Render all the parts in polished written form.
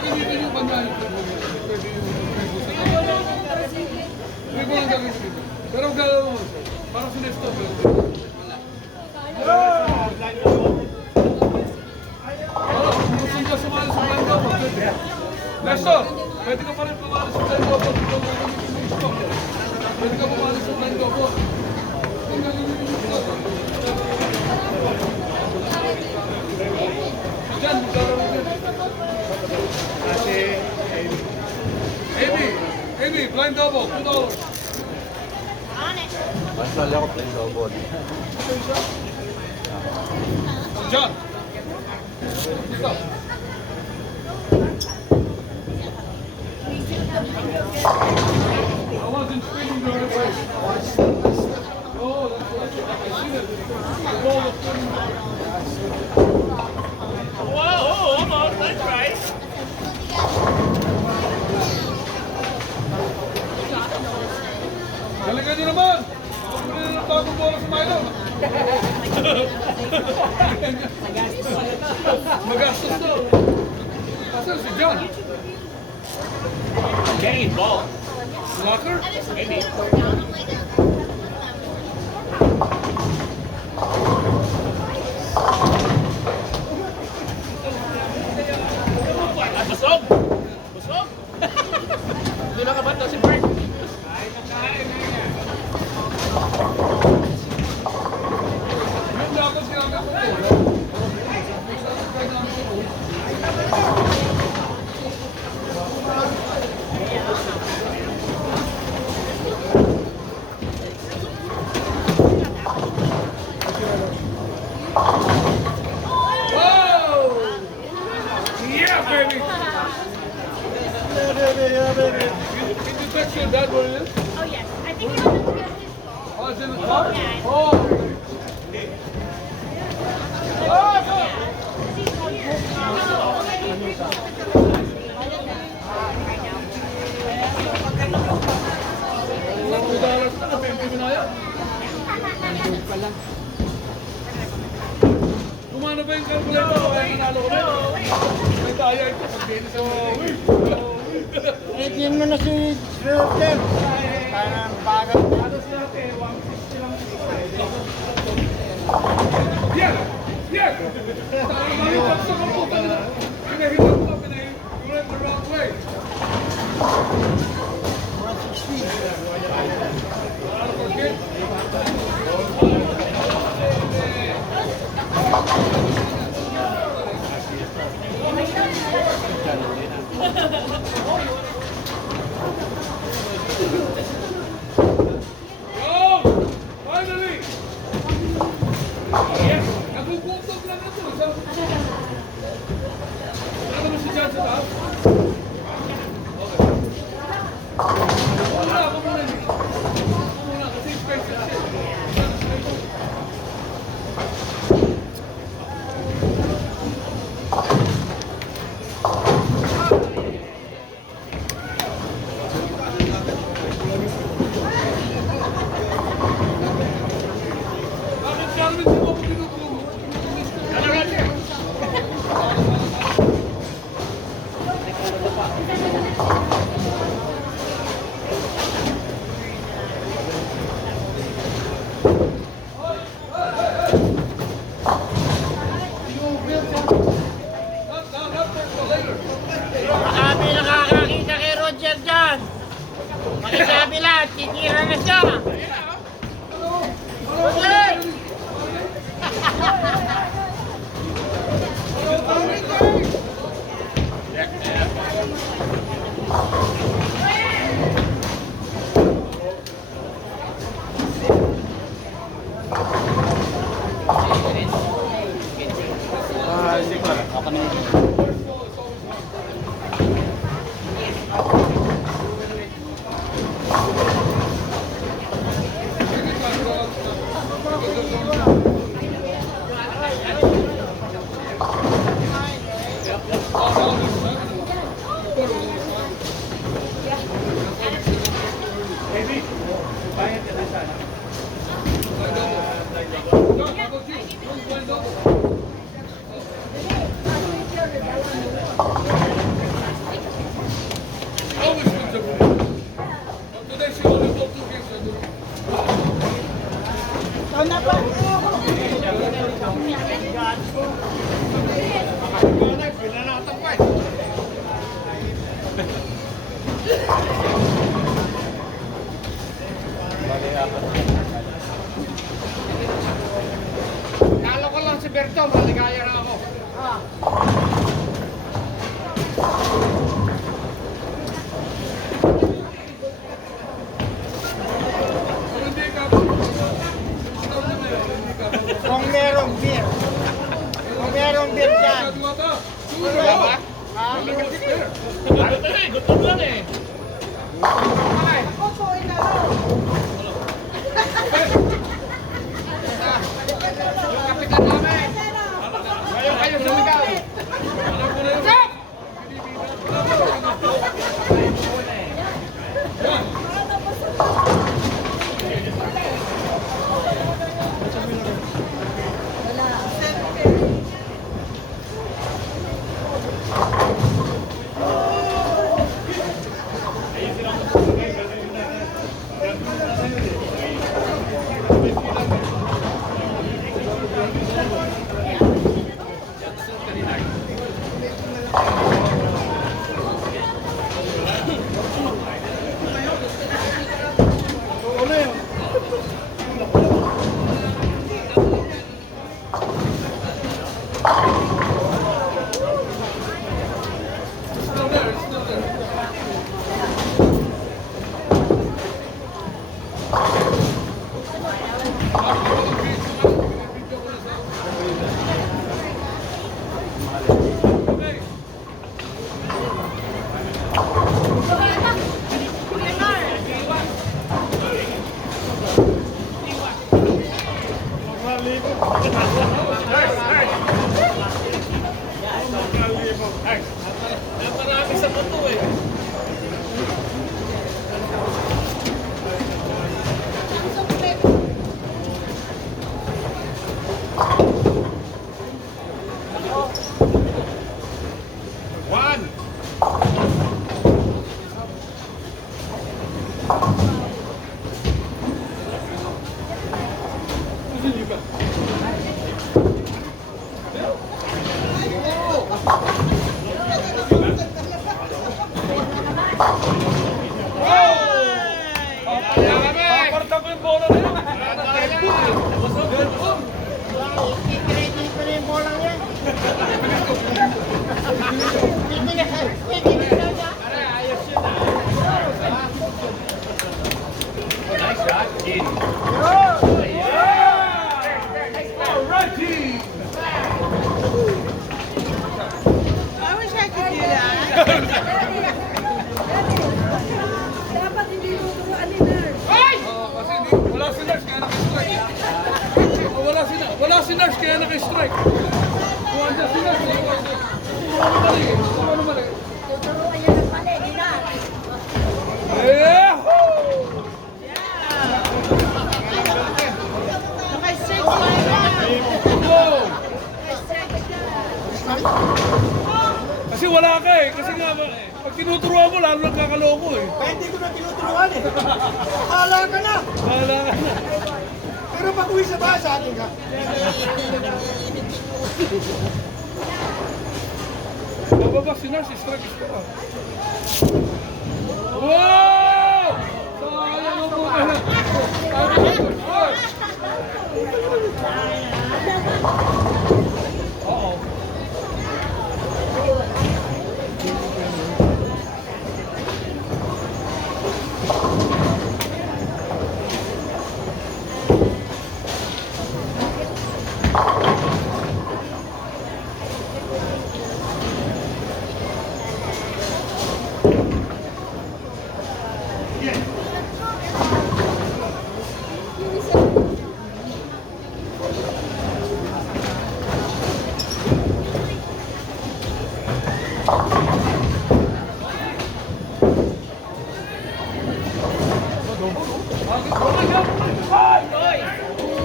gagamitin yung kanya. Pwede yung hindi ko lang gagamitin. Pero gagawin mo. Parang sinestop. Kung ka sumali sa blind double, pwede. Nestor, pwede ka pa rin pumali sa blind double. Pwede ka pumali sa blind double. Diyan, magkakaroon din. Kasi, Amy, blind double, $2. Masali ako plain double. John. Stop. I wasn't speaking to her. Oh, that's what I seen it. The ball was putting. wow, almost, that's right. Galingan niyo naman! Pagpuli na ng bagong bola sa Milo. Magastos to. Asan si John? Getting involved. Locker? Maybe. Ah, busog! Busog! Doon na ka ba si Bert? Yung dapat sinabi ko po. Can you text your dad what it is? Oh, yes. I think it was in the Oh, it's in the car? Yeah. Oh, $2 na, napimpi mo na yan. Kumano ba yung calculator? Kaya nanalo ko na. May tayo ito. Pag-binis sa Itin mo na si Schroeder. Parang bagal. Yan! Yan! Tama naman yung pagsak ang puta na. Pinahilap mo, you went the wrong way. 160. Go! Finally! Yes! Nagugutom lang ito. Ano naman si John sa taas? Ako muna. Ako muna kasi expensive siya. Bakit Carmen di mo ako tinutulong? Ano Roger? Kami nakakakita kay Roger dyan. Makisabi lahat, titira na siya. Roger! Wala ba? Ano to eh? Gutom lang eh. Ngayon kayo sumigaw. Marami sa buto eh. One. Papartang ko yung bola na yun. Ikikiretin ko na yung bolang yan. Nice shot. In. Alrighty. I wish I could do that. Dapat hindi mo turuan ni Nurse. Kasi wala si Nurse kaya naka-strike. Wala si Nurse kaya naka-strike. Kung andyan si Nurse, ano mali? Tuturuan niya ng mali ni Nurse. Naka-strike siya. Wow! Kasi wala ka eh. Kasi nga, pag tinuturuan mo, lalo nagkakaloko eh. Kaya hindi ko na tinuturuan eh. Bahala ka na. Wala ka na. Pero pag uwi sa bahay, sa atin ka. Bababa si Nurse, strike is ka. Wow! Sayang ang buka. Oo.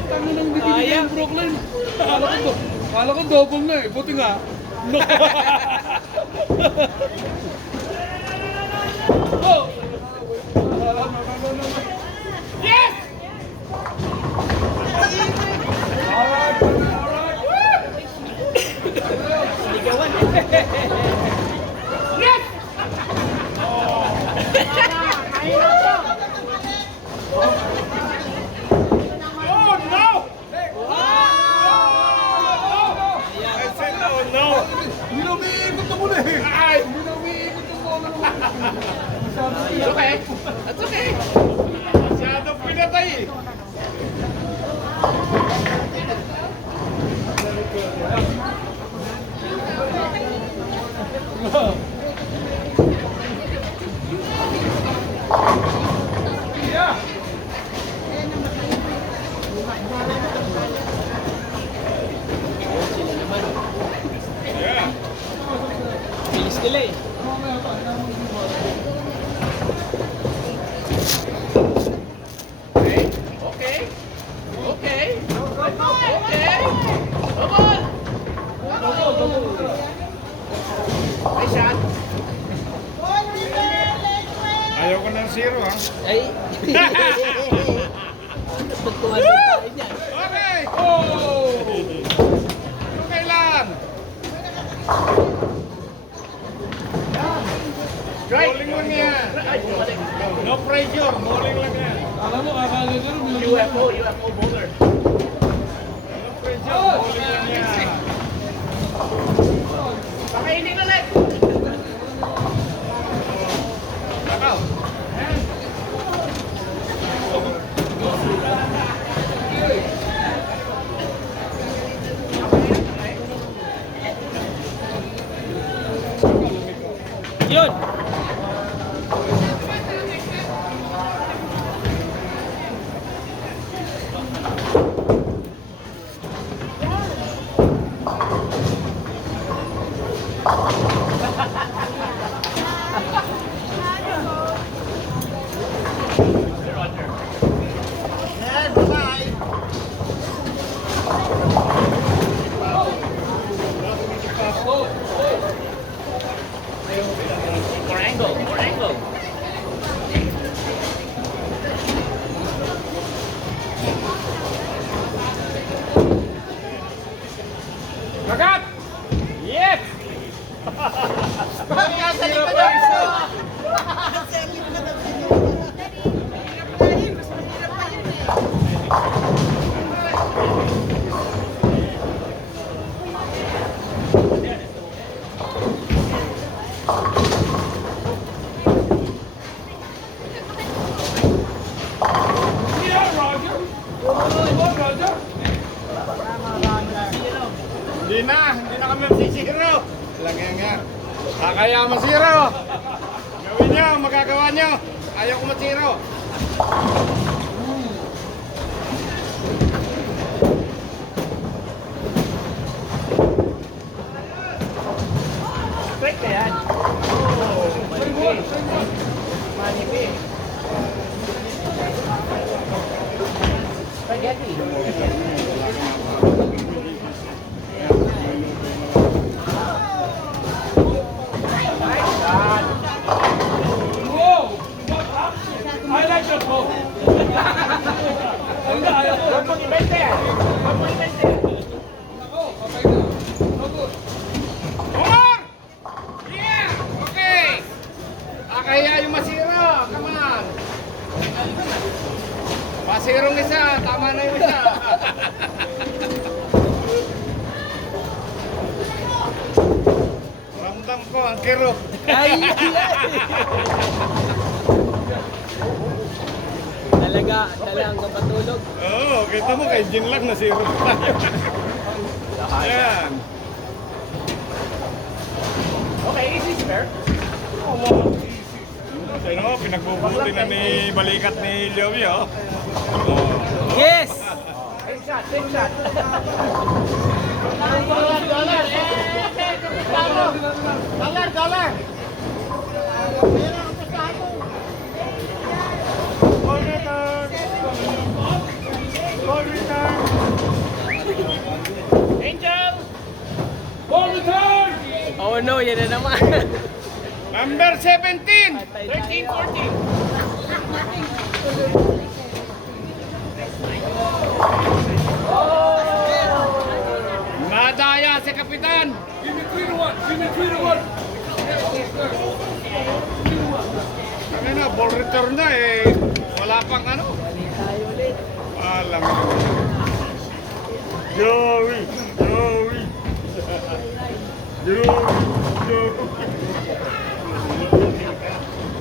Tangin ng bibigyan ng Brooklyn. Kala ko double na eh. Buti nga. No. Oh! Yes! Alright, alright. Yes! Oh no! I said no. Hindi na umiikot na muna eh. Hindi na umiikot yung bola na muna. It's okay. That's okay. Masyadong pinatay eh. Yeah. Yeah. Bilis nila eh. Okay. Okay. Okay. Okay. Come on. Nice shot. Ayaw ko ng zero, ha? Ay. Pagkuhan din tayo niyan. Okay! Oh! Okay lang! Bowling lang yan! No pressure, bowling lang yan. Alam mo, akala ko rin. UFO bowler. No pressure, bowling lang yan. Pakainin ulit! Nakaw! Yun. Yan, bye. More angle, more angle. Kagat! Yes! Bakit sa likod ako? Yeah, Roger. What, Roger? Hindi na kami masisiro. Lagyan nga. Kaya masiro. Gawin nyo, magagawa nyo. Ayaw ko masiro. Quick na yan. Manipis. Spaghetti. Whoa! What happened? I like that ball. Ang ayaw ko. Huwag mong ibente yan. Huwag mong ibente. Ako, okay na. No good. More! Yeah! Okay! Kaya yung masiro. Come on! Masirong isa. Tama na yung isa. Ramdam ko ang kiro. Ay! Talagang kapatulog. Oo, kita mo kay Jin lang nasiro. Yan. Okay, easy spare. Ano, pinagbubuti na ni balikat ni Joey, oh. Oh. Yes! Take shot, take shot. Dollar. Dollar. Ball return. Ball return. Angel! Ball return! Oh no, yan na naman. Number 17. 13, 14. Madaya si Kapitan. Give me 3 to 1. Give me 3 to 1. Ano na, ball return na eh. Wala pang ano. Alam mo. Joey.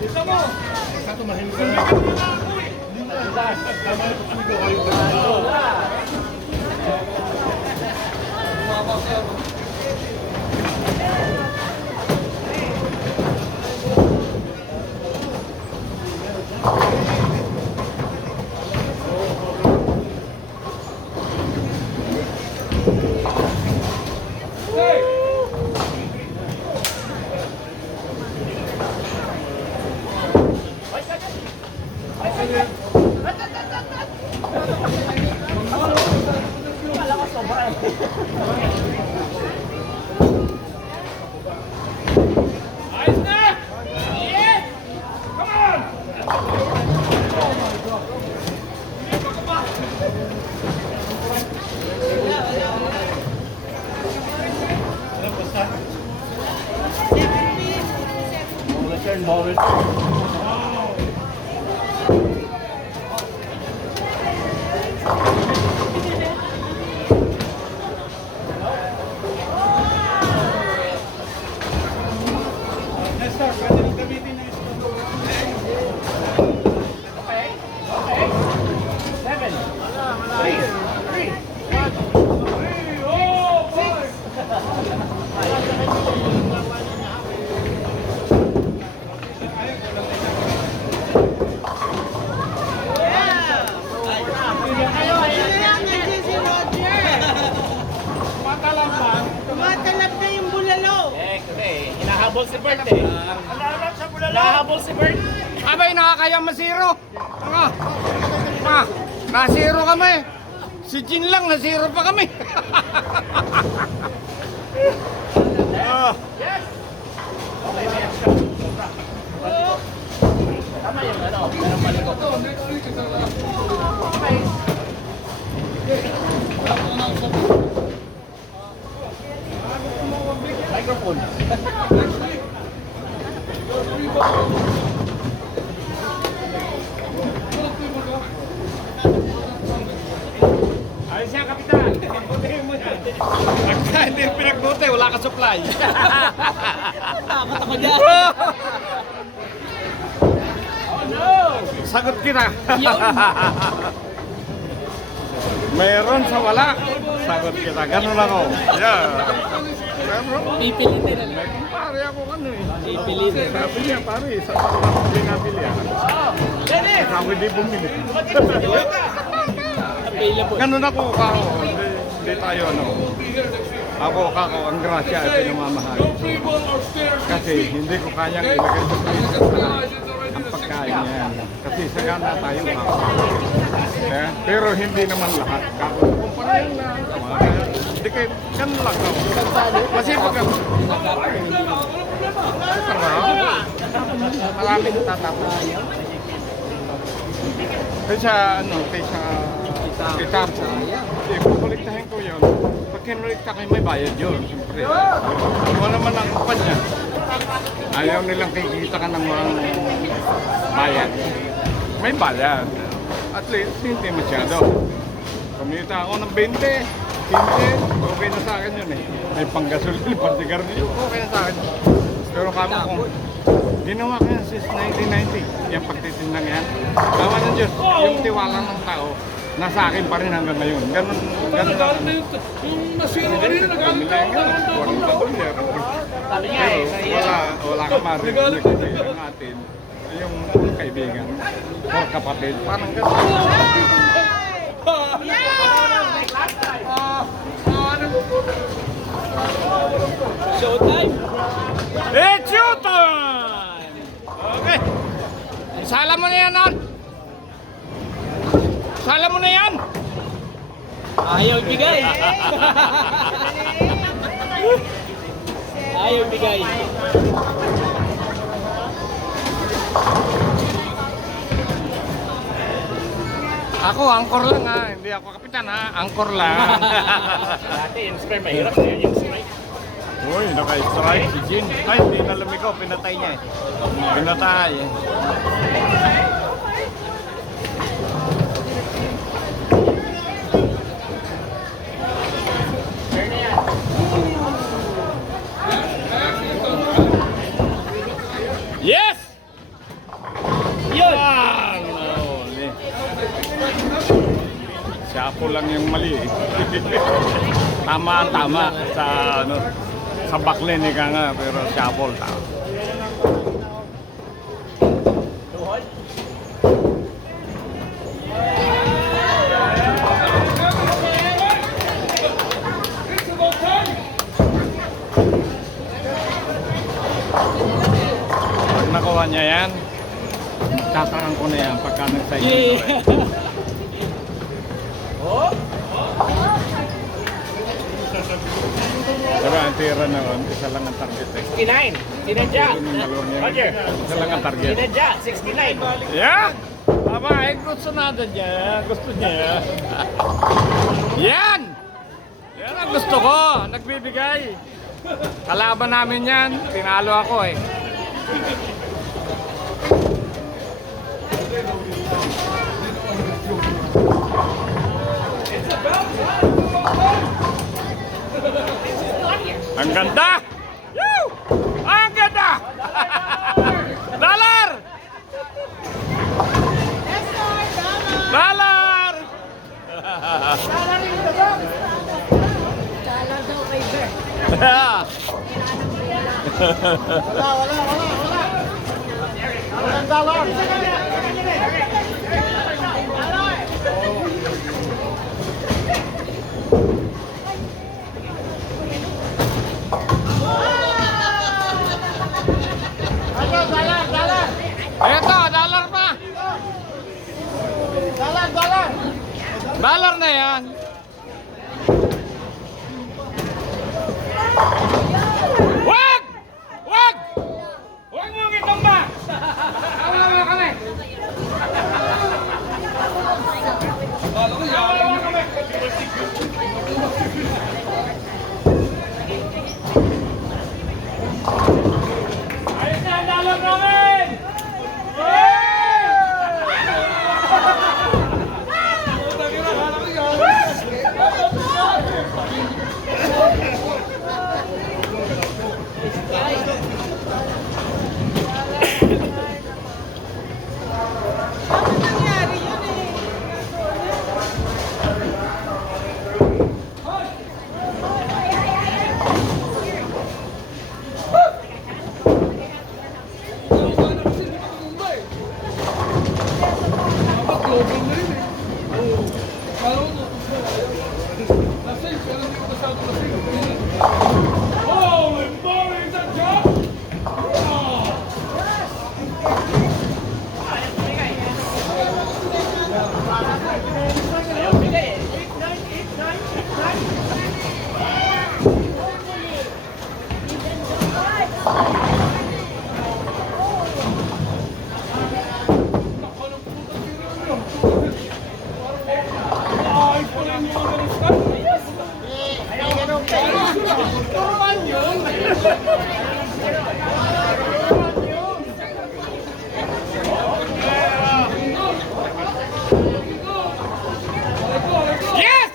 Kita mo. bawal. Nestor, pwede nang gamitin ng ito. Tumatalab na yung bulalo. Hinahabol si Bert eh. Hinahabol si Bert. Abay, nakakaya masiro. Nasiro kami. Si Jin lang, nasiro pa kami. Ah. Next week is the last. Microphone. Ayos yan, Kapitan. Pagbutin mo yan. Pagka hindi pinagbuti, wala ka supply. Takot ako dyan. Sagot kita. Meron sa wala. Sagot kita. Ganun ako. Yeah. Pipilitin na lang. Pare ako ano eh. Pipilitin. Sabi niya pare, sa pagkakang pinabili yan. Ako hindi bumili. Available. Ganun ako, kako. Hindi tayo ano. Ako, kako, ang grasya ay pinamamahal. No free ball or stairs next Kasi week. hindi ko kayang Okay? ilagay sa You just realize it's already ang the pagkain niya. Kasi sagana tayo kako. Eh, pero hindi naman lahat. Kako, kumpara lang. Hindi kayo, ganun lang ako. Kasi pag maraming tatapos. Kaysa ano, kaysa itapo. Ipukuliktahin ko yun. Pag kinulikta kayo, may bayad yun. Siyempre. Wala naman ang kumpanya. Ayaw nilang kikita ka ng mga bayad. May bayad. At least, hindi masyado. Kumita ako ng 20, 15, okay na sa akin yun eh. May panggasolin, pang-sigarilyo, okay na sa akin. Pero kamo kung ginawa ko yan since 1990, yung pagtitindang yan. Tawa ng Diyos, yung tiwala ng tao, nasa akin pa rin hanggang ngayon. Ganun lang. Nagalit na yung nasiro kanina, nagalit na ako. Walang $1. Sabi niya eh. Pero wala ka marinig kasi ang atin, yung kaibigan, or kapatid, parang gano'n. Showtime. It's your time! Okay. Isala mo na yan, Art. Isala mo na yan. Ayaw bigay. Ayaw bigay. Ako, angkor lang ha. Hindi ako kapitan ha. Angkor lang. Dati yung spray mahirap. Yung spray. Uy, naka-strike si Jin. Ay, hindi na lumiko. Pinatay niya eh. Pinatay eh. Yes! Yun! Nahuli. Siya po lang yung mali eh. Tama sa ano sa baklin ka nga pero siya po tama. Pag nakuha niya yan, tatarang ko na yan pagka nag-sign. Pero ang tira naman, isa lang ang target eh. 69. Sinadya. Yung dalawang yan, Roger. isa lang ang target. Sinadya. 69. Yeah! Aba, eh, gusto natin niya. Gusto niya. Yan! Yan ang gusto ko. Nagbibigay. Kalaban namin yan. Tinalo ako eh. Ang ganda! Woo! Ang ganda! Dollar! Dollar! Kala daw kay Bert. Walang dollar. Dollar. Eto, dollar pa! Dollar. Dollar na yan! Wag! Wag! Huwag mong itumba! Wala mo kami! Kala ko yaman mo. Ayos na ang dollar namin! Puta ka na, kala ko yaman. Holy moly, is that job? Ay, pala yung mga ganun style. Turuan yun. Yes!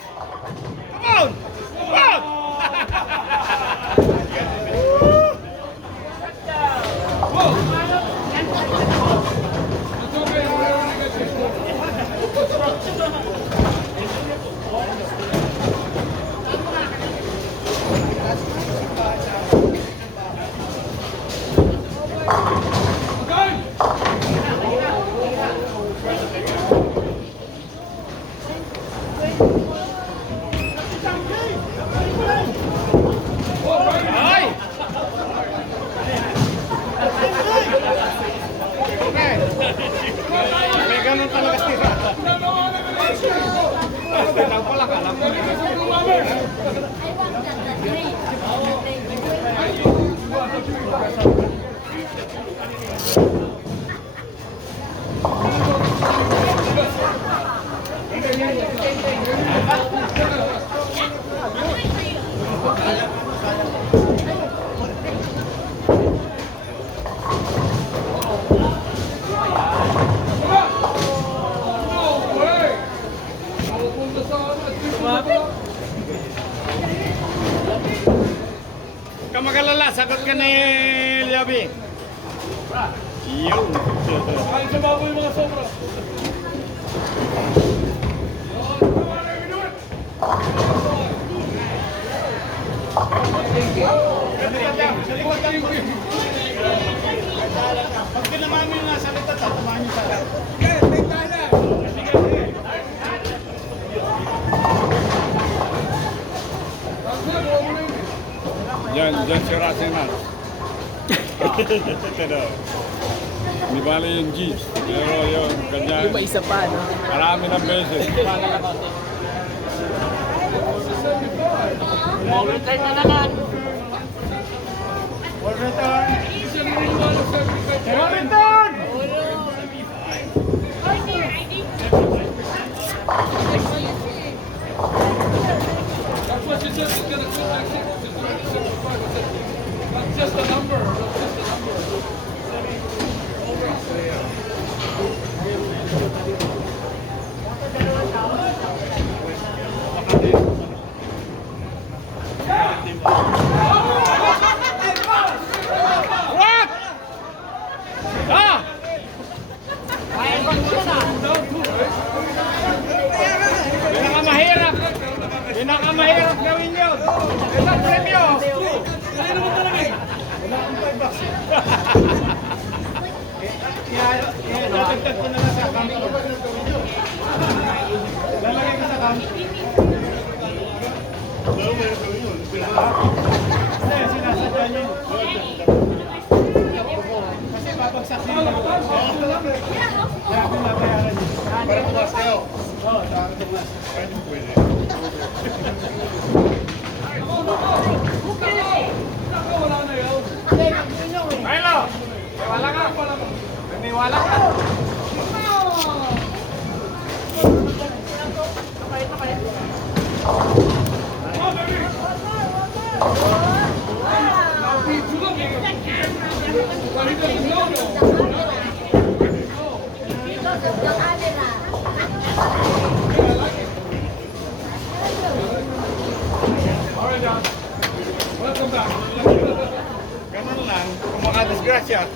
Come on! Come on! Ay! Okay. May ganun talaga sila. Tinaw pala ka lang. Huwag ka mag-alala, sagot ka ni Liabi. Yun. Kain sa baboy mga sobra. Pag kinamahan mo yung nasa litat, tatamaan niyo sa akin. Diyan si Rasenal. Pero, di bali yung jeans. Pero yung kanya, Yung pa isa pa, no? marami ng beses. Overtime na naman. Overtime. Overtime! That's what she said. She's gonna quit like 65. That's just a number. That's just a number. Oh! Dadagdag ko na lang sa account ko. Lalagay ko sa account. Hindi, sinasadya niyo. Kasi babagsak din ako. Kaya ako nabayaran niyo. Para bukas kayo? Oo, para bukas. Pwede. Wala na yun. Milo! Wala ka. Naniwala ka. Welcome back. Ganun lang. Kung makadisgrasya.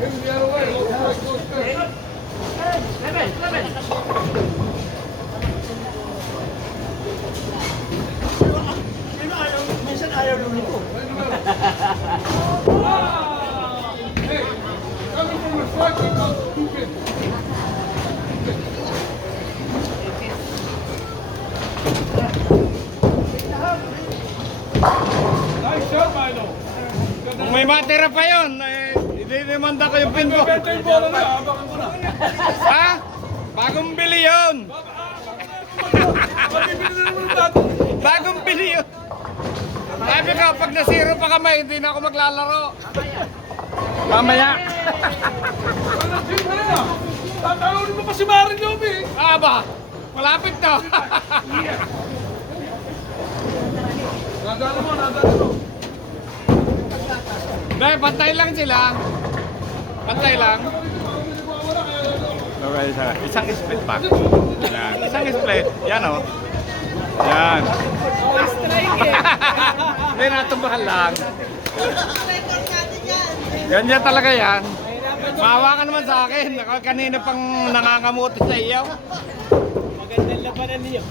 Maybe the other way. Go straight. Minsan ayaw lumiko. Hey, coming from the front, he goes stupid. Nice shot, Milo. Kung may matira pa yun, ididemanda ko yung pin ko. Benta yung bola na, habakan ko na. Ha? Bagong bili yun. Mabibili na naman natin. Bagong bili yun. Sabi ko, pag nasiro pa kamay, hindi na ako maglalaro. Mamaya. Ano, team ka rin ah. Tatawin mo pa si Marin Yobi. Aba, malapit to. Nadala mo, nadala mo. Dahil pantay lang sila. Pantay lang. Okay, isang split pack. Yan, isang split. Yan o. Yan. Hindi, natumbahan lang. Ganyan talaga yan. Maawa ka naman sa akin. Ako kanina pang nangangamuti sa iyo. Magandang labanan niyo.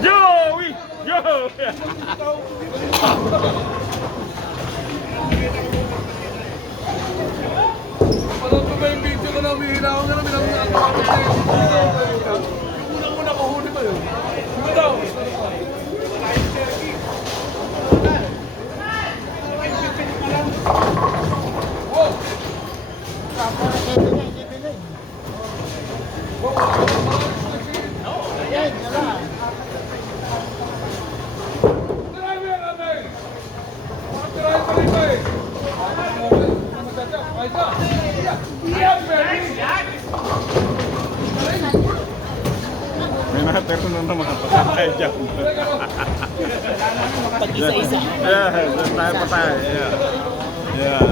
Joey! Joey! Panood mo ba yung video ko na umihila ako na namin ang unang-una ko huli ba yun? Ano daw? Oh! Marami yan, Amay! Tirahin pa rin ba eh? Yeah, baby! May natero na naman. Patay dyan. Pag-isa-isa. Yeah, tayo patay. Yeah. Yeah.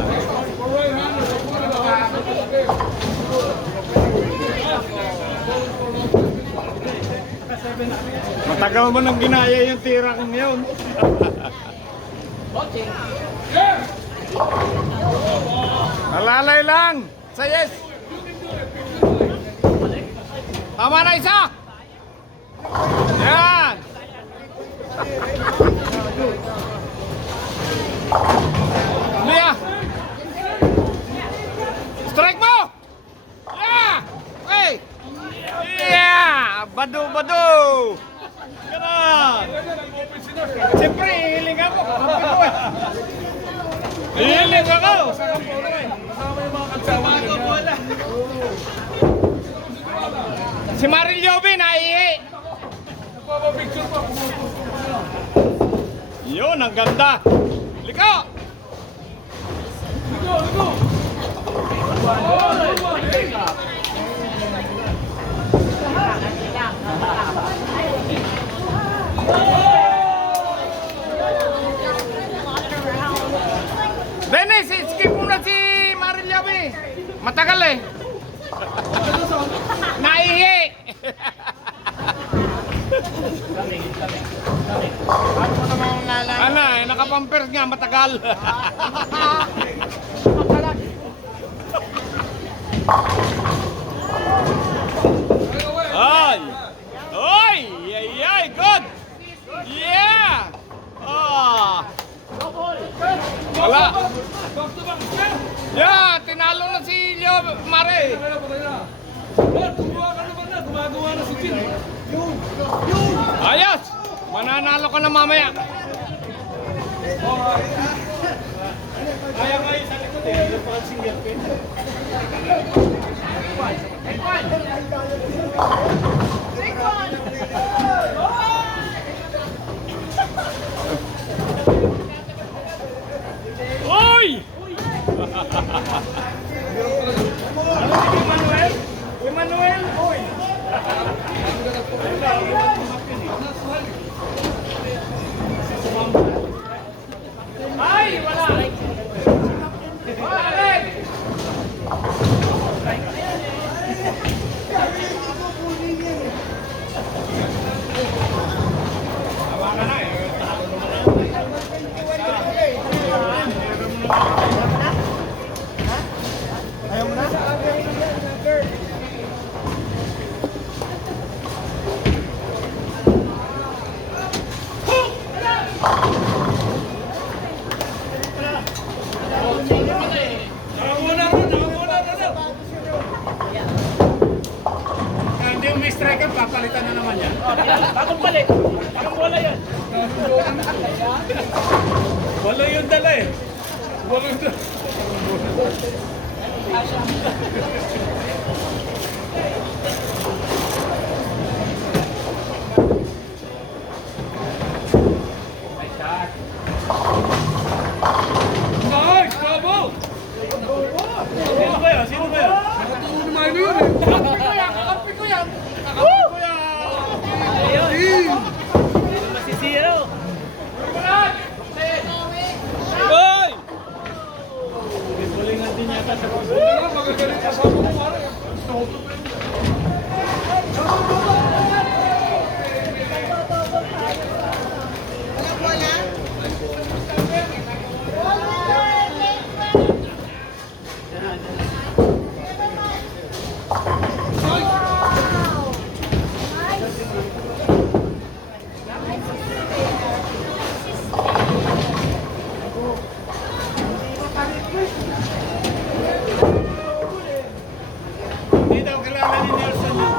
Matagal mo nang ginaya yung tira kong yun. Nalalay lang. Sa yes. Tama na isa. Yan. Mia. Strike mo. Yeah. Hey. Yeah. Bado. Ganon. Siyempre, hihiling ako. Kampi ko eh. Hihiling ako. Kasama yung mga kagsama nila. Si Maril Yobi, naihi. Nagpapapicture pa. Yun, ang ganda. Liko! Ligo! Dennis, skip muna si Maril Yobi. Matagal eh. Naihi. Ano eh, nakapampers nga, matagal. Yeah, tinalo na si Leo Mare. Patay na. Oh, gumawa ka naman na. Gumagawa na si Chin. Ayos! Mananalo ka na mamaya. Kaya kayo sa likod eh. Yung pang single pin. Oy! Emmanuel, oy! Ay, wala! Bakit? Hindi yung may striker, papalitan na naman yan. Bagong balik. Bagong bola yan. Wala yung dala eh. Nice! Bravo! Sino ba yun? Sino ba yun? Nakatulong ni Milo yun eh. Kakampi ko yan. Masisiro. Oy! Bulingan din yata sa boss. Magagaling kasama mo pare. Hindi daw kilala ni Nelson yun.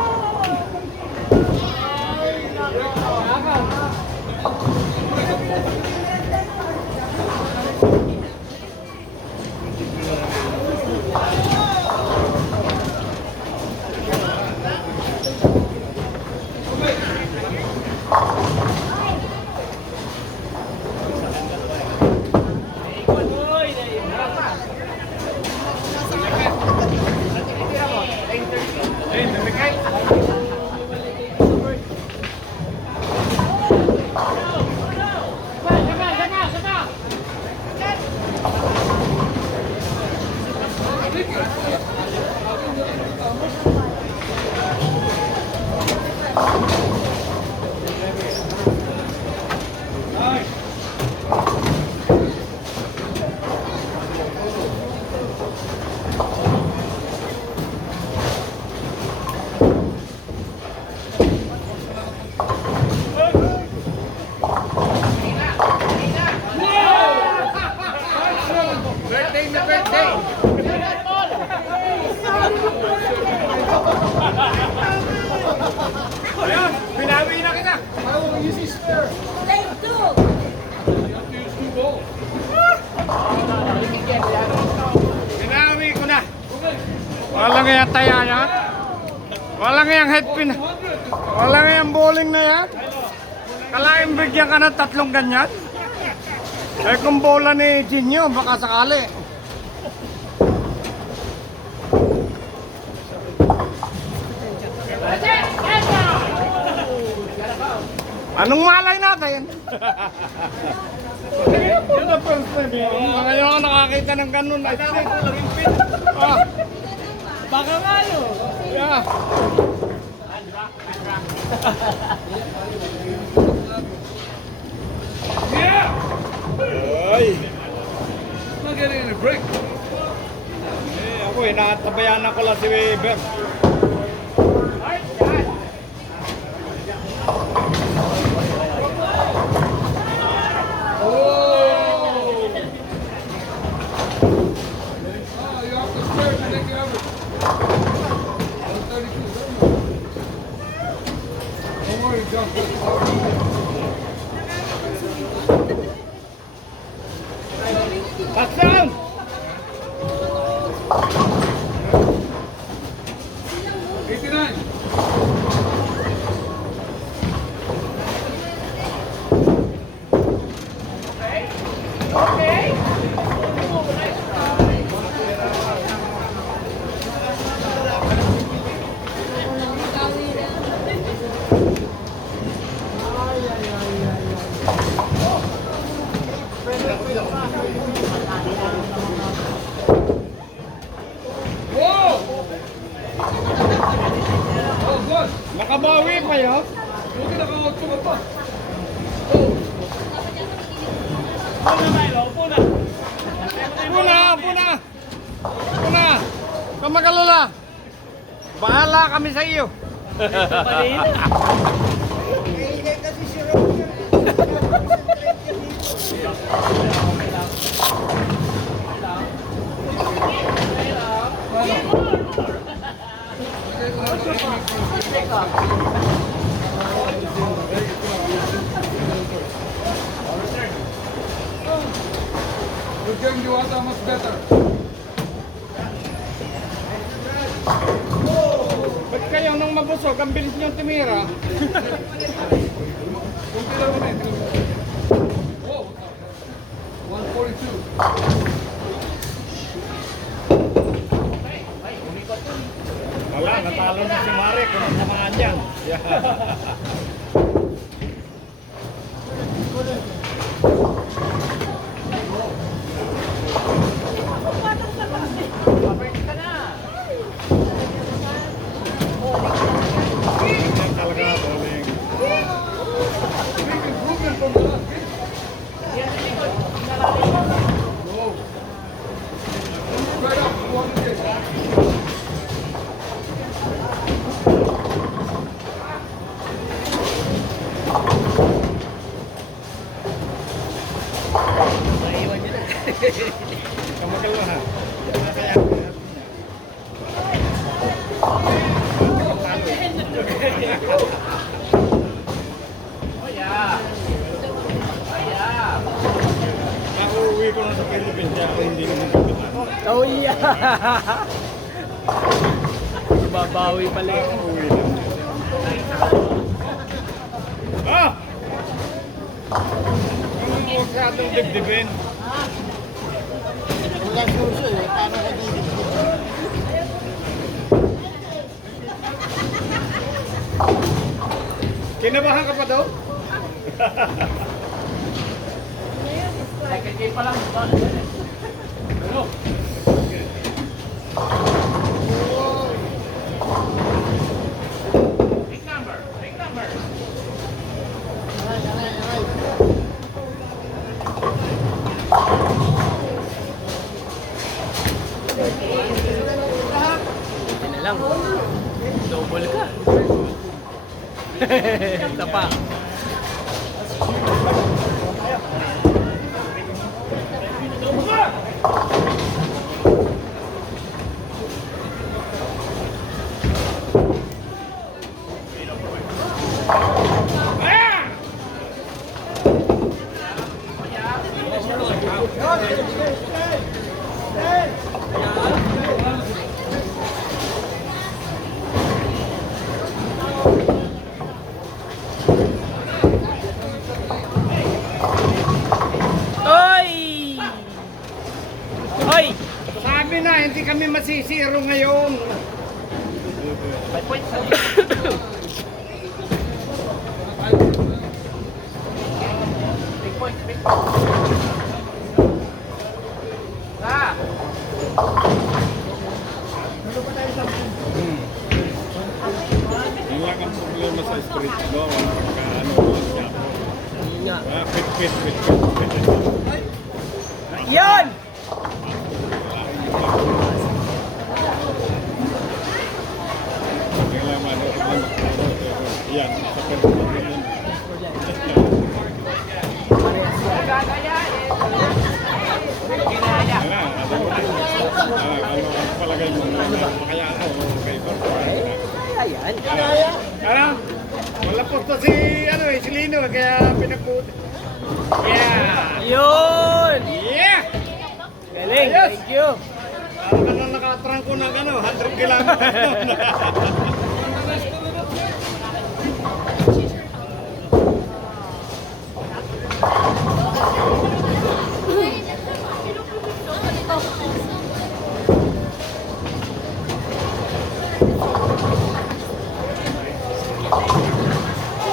Birthday na birthday! Ayan, binawi na kita! Take two. Binawi ko na! Walang yung taya yan. Walang yung headpin. Walang yung bowling na yan. Kalaing bigyan ka ng 3 ganyan. Eh kung bola ni Jinyo, baka sakali. Anong malay natin? Yun ang first time eh. Ngayon ako nakakita ng ganun. I think. Ah. Baka nga yun. Yeah. Yeah! Ay. Not getting any break. Eh, ako eh, nakatabayanan ko lang si Weber. Oh! Touchdown! Nakabawi pa yun? Buti naka-auto ka pa. Puna! Kamagalala! Bahala kami sa iyo! We're getting you out much better. Ba't kayo nung mabusog, ang bilis niyong tumira? Kunti lang kami. Whoa. 142. Wala, natalo na si Mare kung ang samaan yan. Yan talaga, bowling. Big improvement from the last game. Whoa. Right up, 100. Kamagalala. Kaya, nauuwi ko na sa Philippines kaya ako hindi naman kapitan. Oh yeah! Babawi pala yun. Uuwi na. Ah! Anong huwag ka itong dibdibin? Wala suso eh. Paano ka dito? Kinabahan ka pa daw? Second game pa lang. Ano? Big number. Big number. Yan na lang. Double ka. Tapa. Hoy! Sabi na, hindi kami masisiro ngayon. 5 points. Big points, big points. Ah! Yan lang ang problema sa street law. Pagkaano mo siya. Yun nga. Pit. Yan! Kailangan yan, sa pagkakas yan. Ano ang palagay mo na makaya ako kay Barbar? Ayan. Ano? Wala po to si, si Lino, kaya pinagputi. Yeah! Yun! Yeah! Galing, Ayos. thank you. Parang ka nang nakatrangko ng 100 kilometers.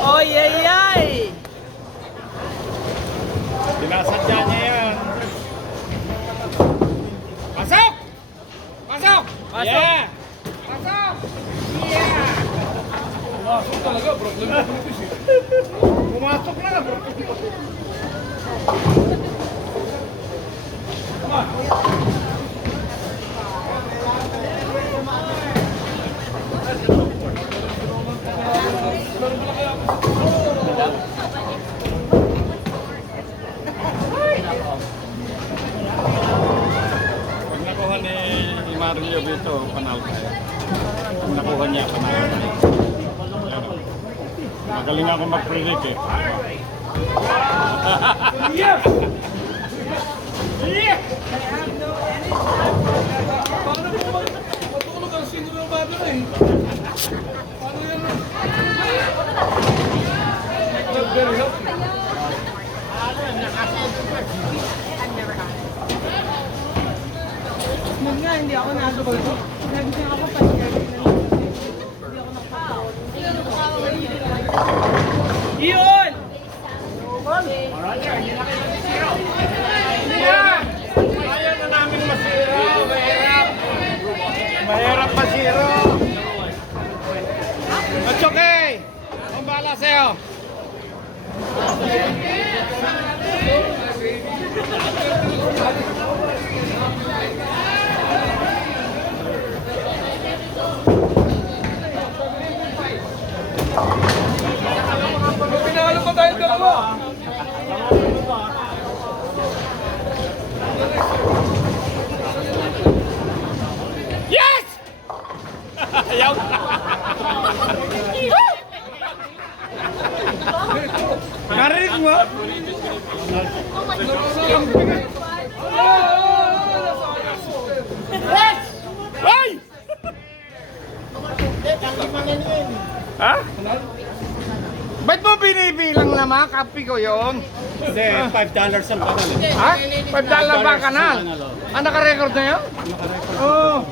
Oy, ay, ay! Sinasadya niya yan. Pasok! Pasok! Pasok! Yeah! Pasok! Yeah! Pumasok talaga, problem na British eh. Pumasok na bro. Pag nakuha ni Mario dito, panalo tayo. Pag nakuha niya, panalo tayo. Ano? Magaling ako mag-predict eh. Yes! Yeah! Paano mo matulog ang sino ng bago na eh? Paano yan? Not very healthy. Nung nga, hindi ako nagabal ko. Nagising ako pa siya. Hindi ako nakapawag. Yun! Yeah! Ayaw na namin masira. Mahirap. Mahirap masira. It's okay. Ang bahala sa'yo. Pinalo pa tayo dalawa. Yes! Ayaw. Narinig mo? Ay! Ha? Ba't mo binibilang naman? Kapi ko yun. Hindi, $5 ang kanal. Ha? $5 ba kanal? Ah, naka-record na yun? Oo.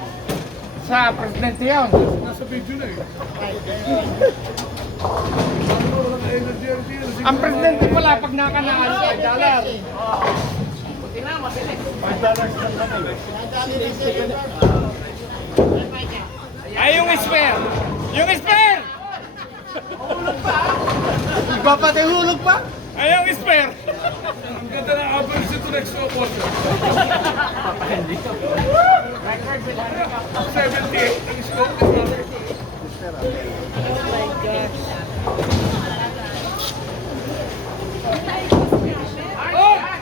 Sa presidente yun. Nasa video na eh. Ang presidente pala pag nakanaan, $5. Ay, yung spare! Yung spare! Papatihulog pa? Ay, yung spare! Ang ganda ng average ito next to a quarter. 78 ang score.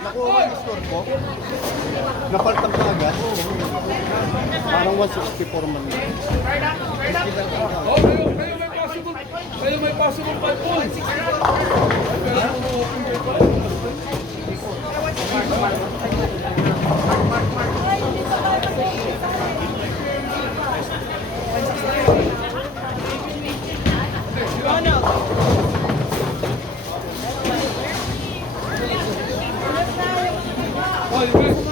Nakuha yung score ko. Napaltang ka agad. Parang 164 man. Oh, kayo may possible 5 points. Kailangan mo open kay pa. Oh, you guys.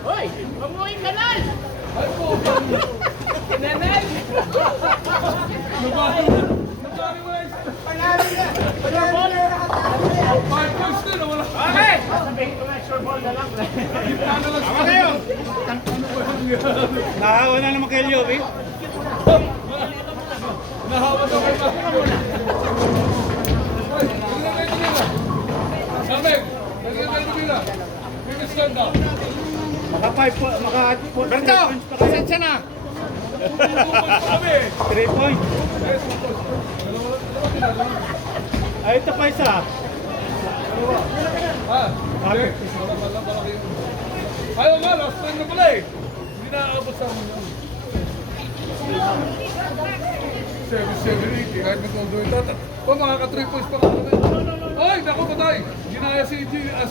Hoy! Huwag mo yung kanal! Okay! Sabihin ko na, sure ball na lang. Tama kayo! Nahawa na naman kayo, Liob eh. Nahawa daw kayo ba? Hoy, dali na. Samig, dali na. We can stand down. Berto, pasensya na. 3 points. Ay, ito pa isa. Hindi. Malaki. Ayaw nga, last time na pala eh. Hindi na aabot sa amin yun. 7-7-8, kahit may todo ito. O, makaka 3 points pa ka namin. Ay, naku, patay. Ginaya si Nars.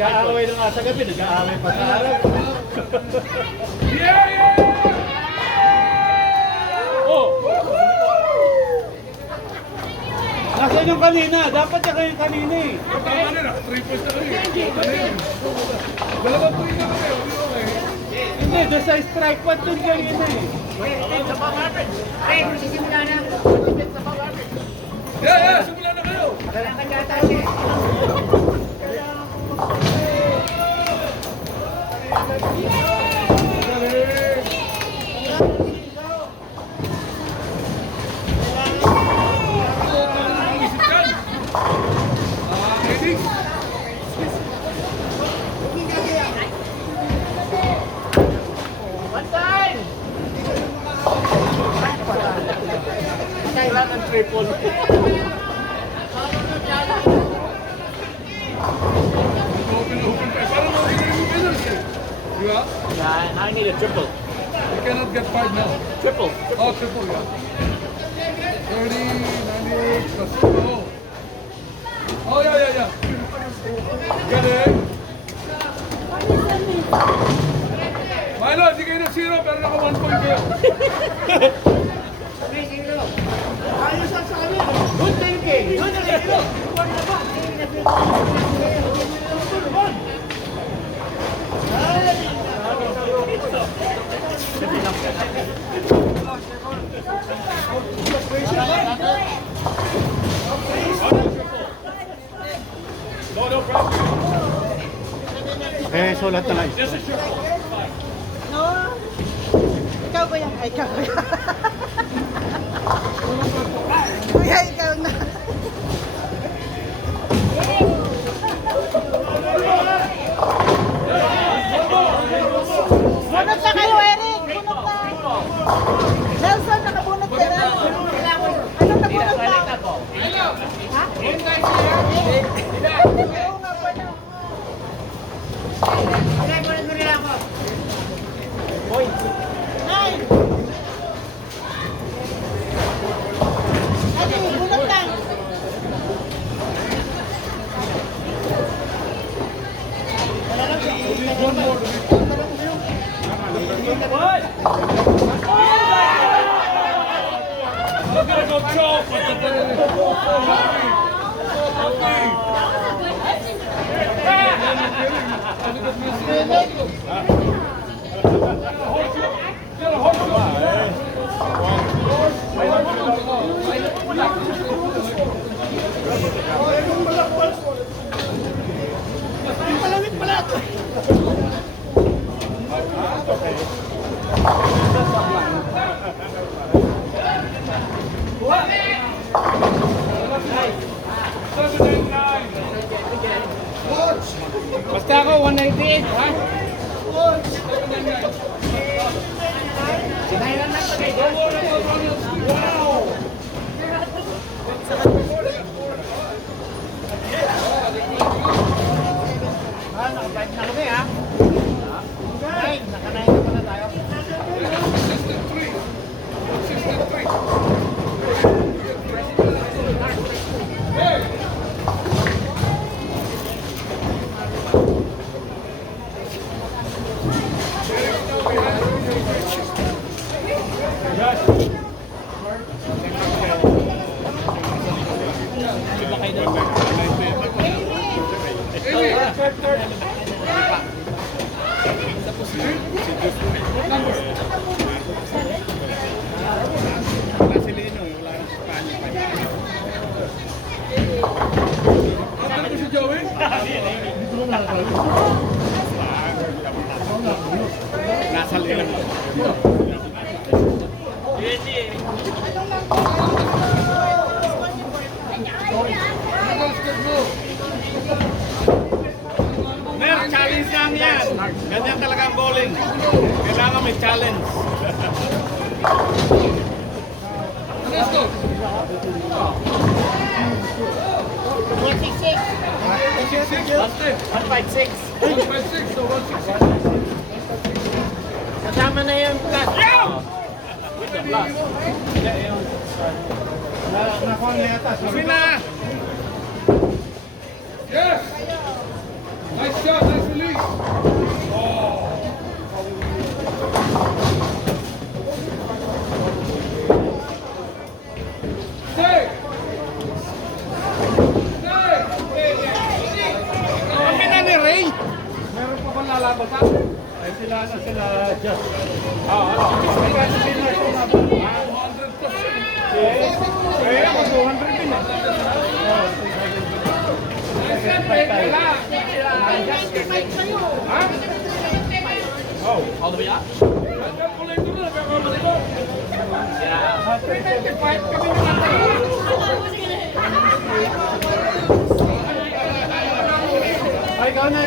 Nag-aaway na nga sa gabi, nag-aaway pa sa araw. Yeah! Oh! Nasaan yung kanina? Dapat siya kayong kanina eh. Tama na na, 3 points na kami. Dalawang point na kami, okay. Hindi, doon sa strike point yun kanina eh. Yeah, simula na kayo. Kailangan triple. Yeah, I need a triple. You cannot get fired now. Triple. Oh, triple, yeah. 30, 98, plus 2. Oh, yeah. Get it? Milo, hindi kayo na 0, pero naka 1 point kayo. Good thinking. Good thinking. Eh, sulat na lang. No? Ikaw ba yan? Ay, ikaw ba yan? Kuya, ikaw na. Bunot na kayo, Eric! Bunot na! Nelson, nakabunot ka na! Ano nabunot na? Ha? Oo nga pa na. Nine! Adi, bunot na! I'm gonna go choke with Basta ako, 198, ha? Nakabait na kami ha. Nine, naka-9 na pala tayo. 63. Nasa lilang. Mer, challenge lang yan. Ganyan talaga ang bowling. Kailangan may challenge. Let's go. 166. 156. 156, so 166. Kasama na yung plus. Nakuha na yata. Sabi na! Yes! Nice shot, nice release. Stay! Stay! Sabi na ni Ray! Meron pa ba lalaban ka? Ay, sila Just. Eh, ako 200 din eh. All the way up? Ay, ikaw na.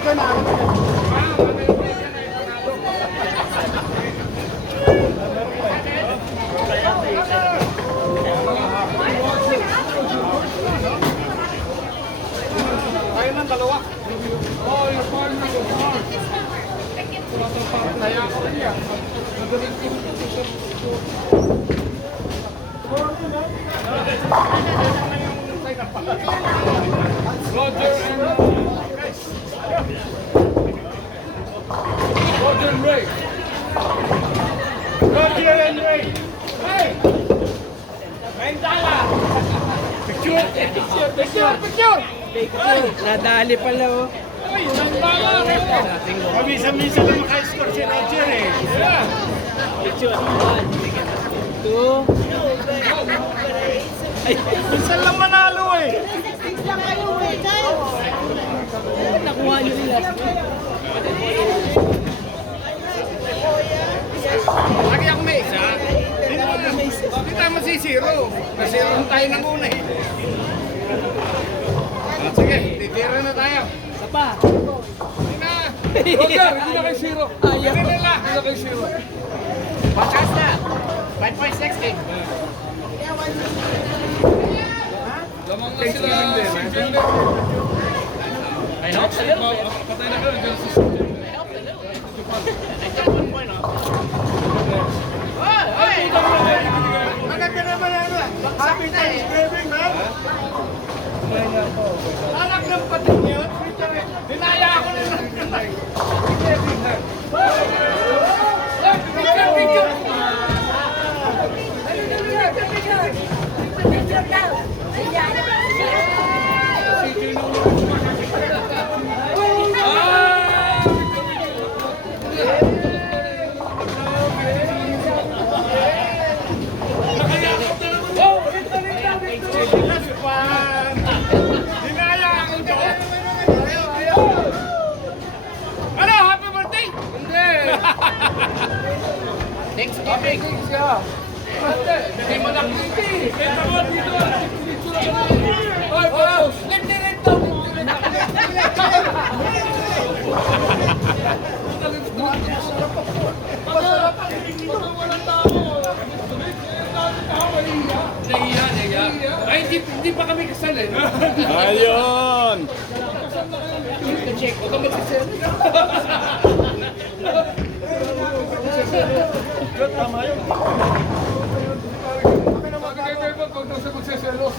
Tayo ng dalawa. Oh, your partner was hard. Kaya ako rin yan. Roger and Ray. Roger and Ray! Hey! Nadali pala oh. Mabisa-misa na maka-score si Roger eh. Minsan lang manalo eh. 66 lang kayo eh, guys. Nakuha nyo nila. Lagi ako may isa. Hindi tayo masisiro. Nasiro tayo ng una eh. Sige, titira na tayo. Sapa. Hindi na. Roger, hindi na kay Zero. Ayaw. Hindi na kay Zero. Pakas na. 5.60. Lamang na sila si Jenny. I hope a little bit. Patay na kayo. Diyos sa I hope a little bit. I got 1 point off. Maganda naman ano. Happy Thanksgiving, man. Anak ng patid yun. Dinaya ako na lang. Dinaya ako doon. Ano? Happy birthday? Hindi! Thanksgiving. Siya! Hindi mo nakiti! Kaya mo dito! Hoy, boss! Lifty rin daw! Masarap ang hindi ko walang tao! Nahiya. Ay, hindi pa kami kasal eh. Ayun! Check, huwag ka magsisel. Tama yun. Sabi kay Bebot, huwag daw siya magsiselos.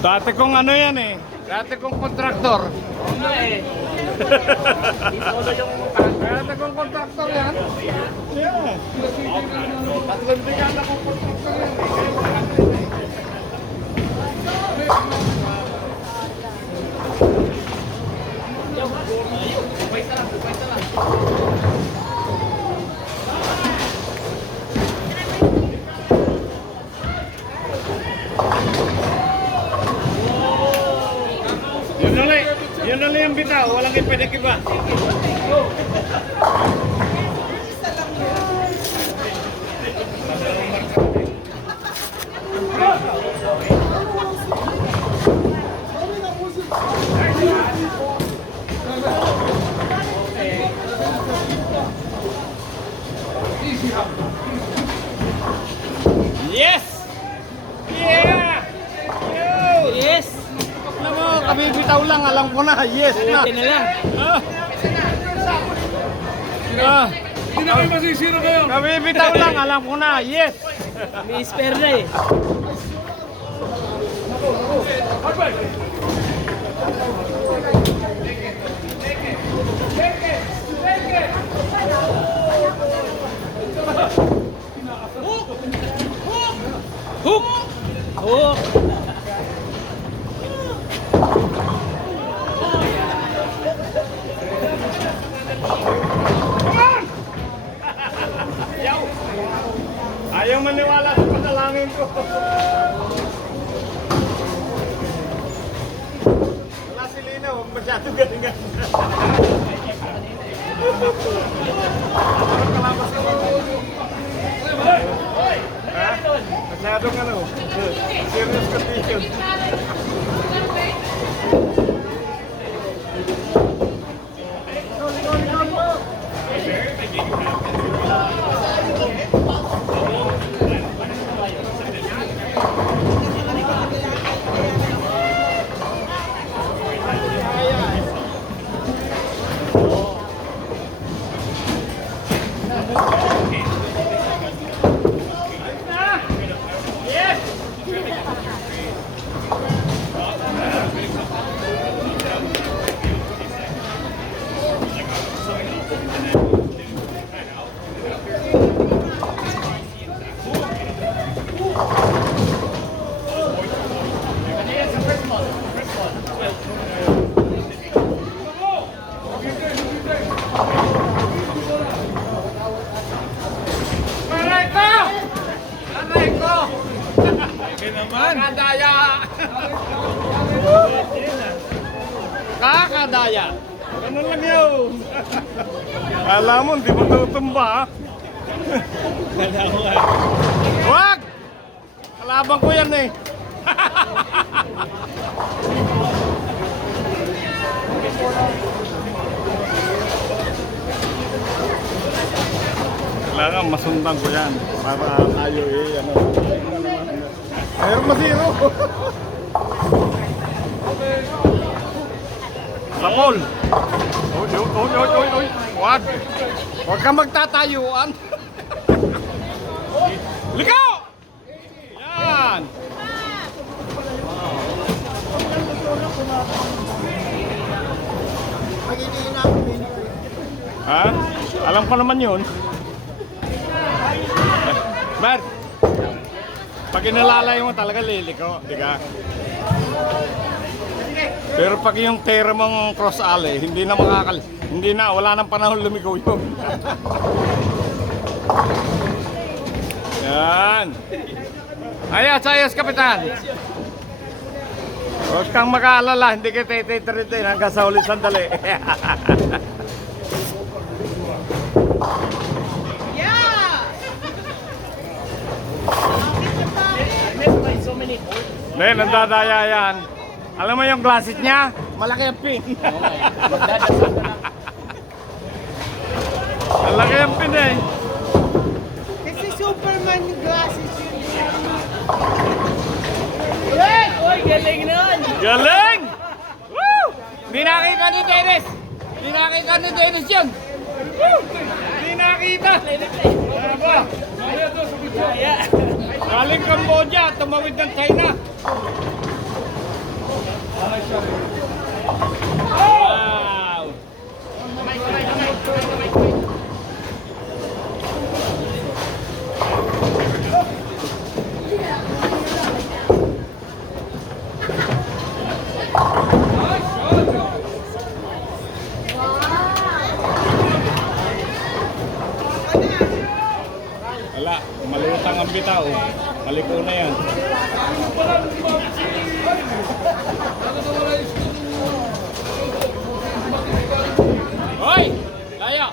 Dati kong ano yan eh. Dati kong kontraktor. Ano eh. Kaya nagkong-contractor yan. Yeah. Tatlong bigan na kong contractor yan. Yun na lang yung bitaw, walang ipinig iba. Yes! Yeah! Yes! Alam mo, kabibitaw lang, alam ko na, yes na. na lang. Hindi na kayo masisira ngayon. Kabibitaw lang, alam ko na, yes. May spare na eh. Hook! Oh! Ayaw maniwala sa panalangin ko. Wala si Lina, huwag masyado galingan. Ha? Masyadong ano? Serious condition. Kakadaya! Kakadaya! Ganun lang yun! Alam mo, hindi mo tutumba ha? Wag! Kalaban ko yan eh! Kailangan masundan ko yan para tayo eh, ano. Mayroon masiro. Sapol. Oy. Wag. Huwag kang magtatayuan. Ligaw! Yan. Ha? Alam ko naman yun. Bert, pag inalalay mo talaga liliko, di ka? Pero pag yung tera mong cross alley, hindi na, wala nang panahon lumigaw yun. Yan. Ayos, kapitan. Huwag kang mag-aalala, hindi kita ititiritin hanggang sa ulit sandali. Hindi, nandadaya yan. Alam mo yung glasses niya? Malaki ang pin. Malaki ang pin eh. Kasi Superman glasses yun. Uy, galing nun! Galing! Woo! Hindi nakita ni Dennis! Hindi nakita ni Dennis yun! Woo! Hindi nakita! Aba! Galing Cambodia, tumawid ng China. Wow! Wala, malutang ang bitaw. Maliko na yan. Hoy! Layo!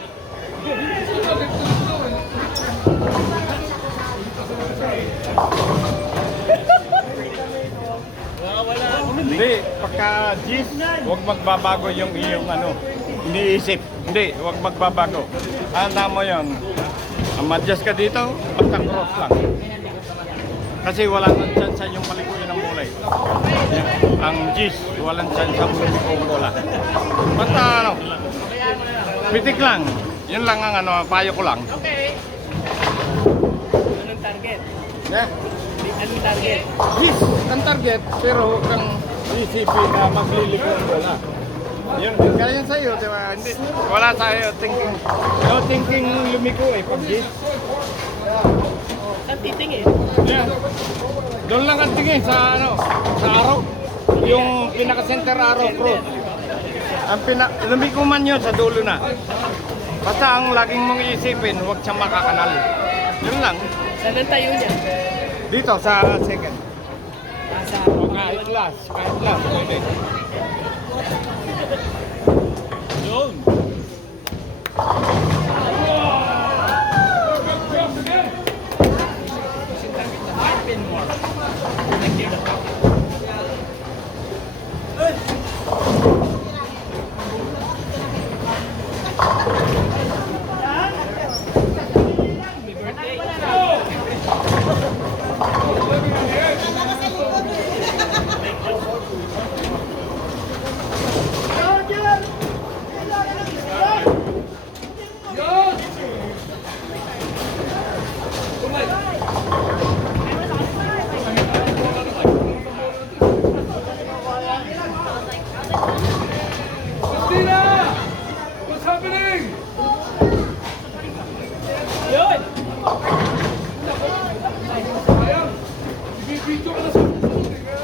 Hindi, pagka G's, huwag magbabago yung iyong iniisip. Hindi, huwag magbabago. Handa mo yun. Adjust ka dito, basta cross lang. Kasi wala nang chance yung palikuyan ng bola. Ang G's, walang chance ang lumiko ang bola. Basta pitik lang. Yun lang ang payo ko lang. Okay. Anong target? Yeah. Anong target? G's ang target, pero huwag kang isipin na magliliko ang bola. Yun, kaya yun sa'yo, di ba? Hindi, wala tayo thinking, no thinking lumiko pag G's. Ang titingin. Yeah. Doon lang ang tingin sa sa araw. Yung pinaka-center araw, cross. Ang lumiko man yun sa dulo na. Basta ang laging mong iisipin, huwag siyang makakanal. Yun lang. Saan ang tayo niya? Dito sa second. Nasa O kahit last, pwede. Yun. Christina! What's happening? Yun! Ayan, ibibidyo ka na sa puti. Kaya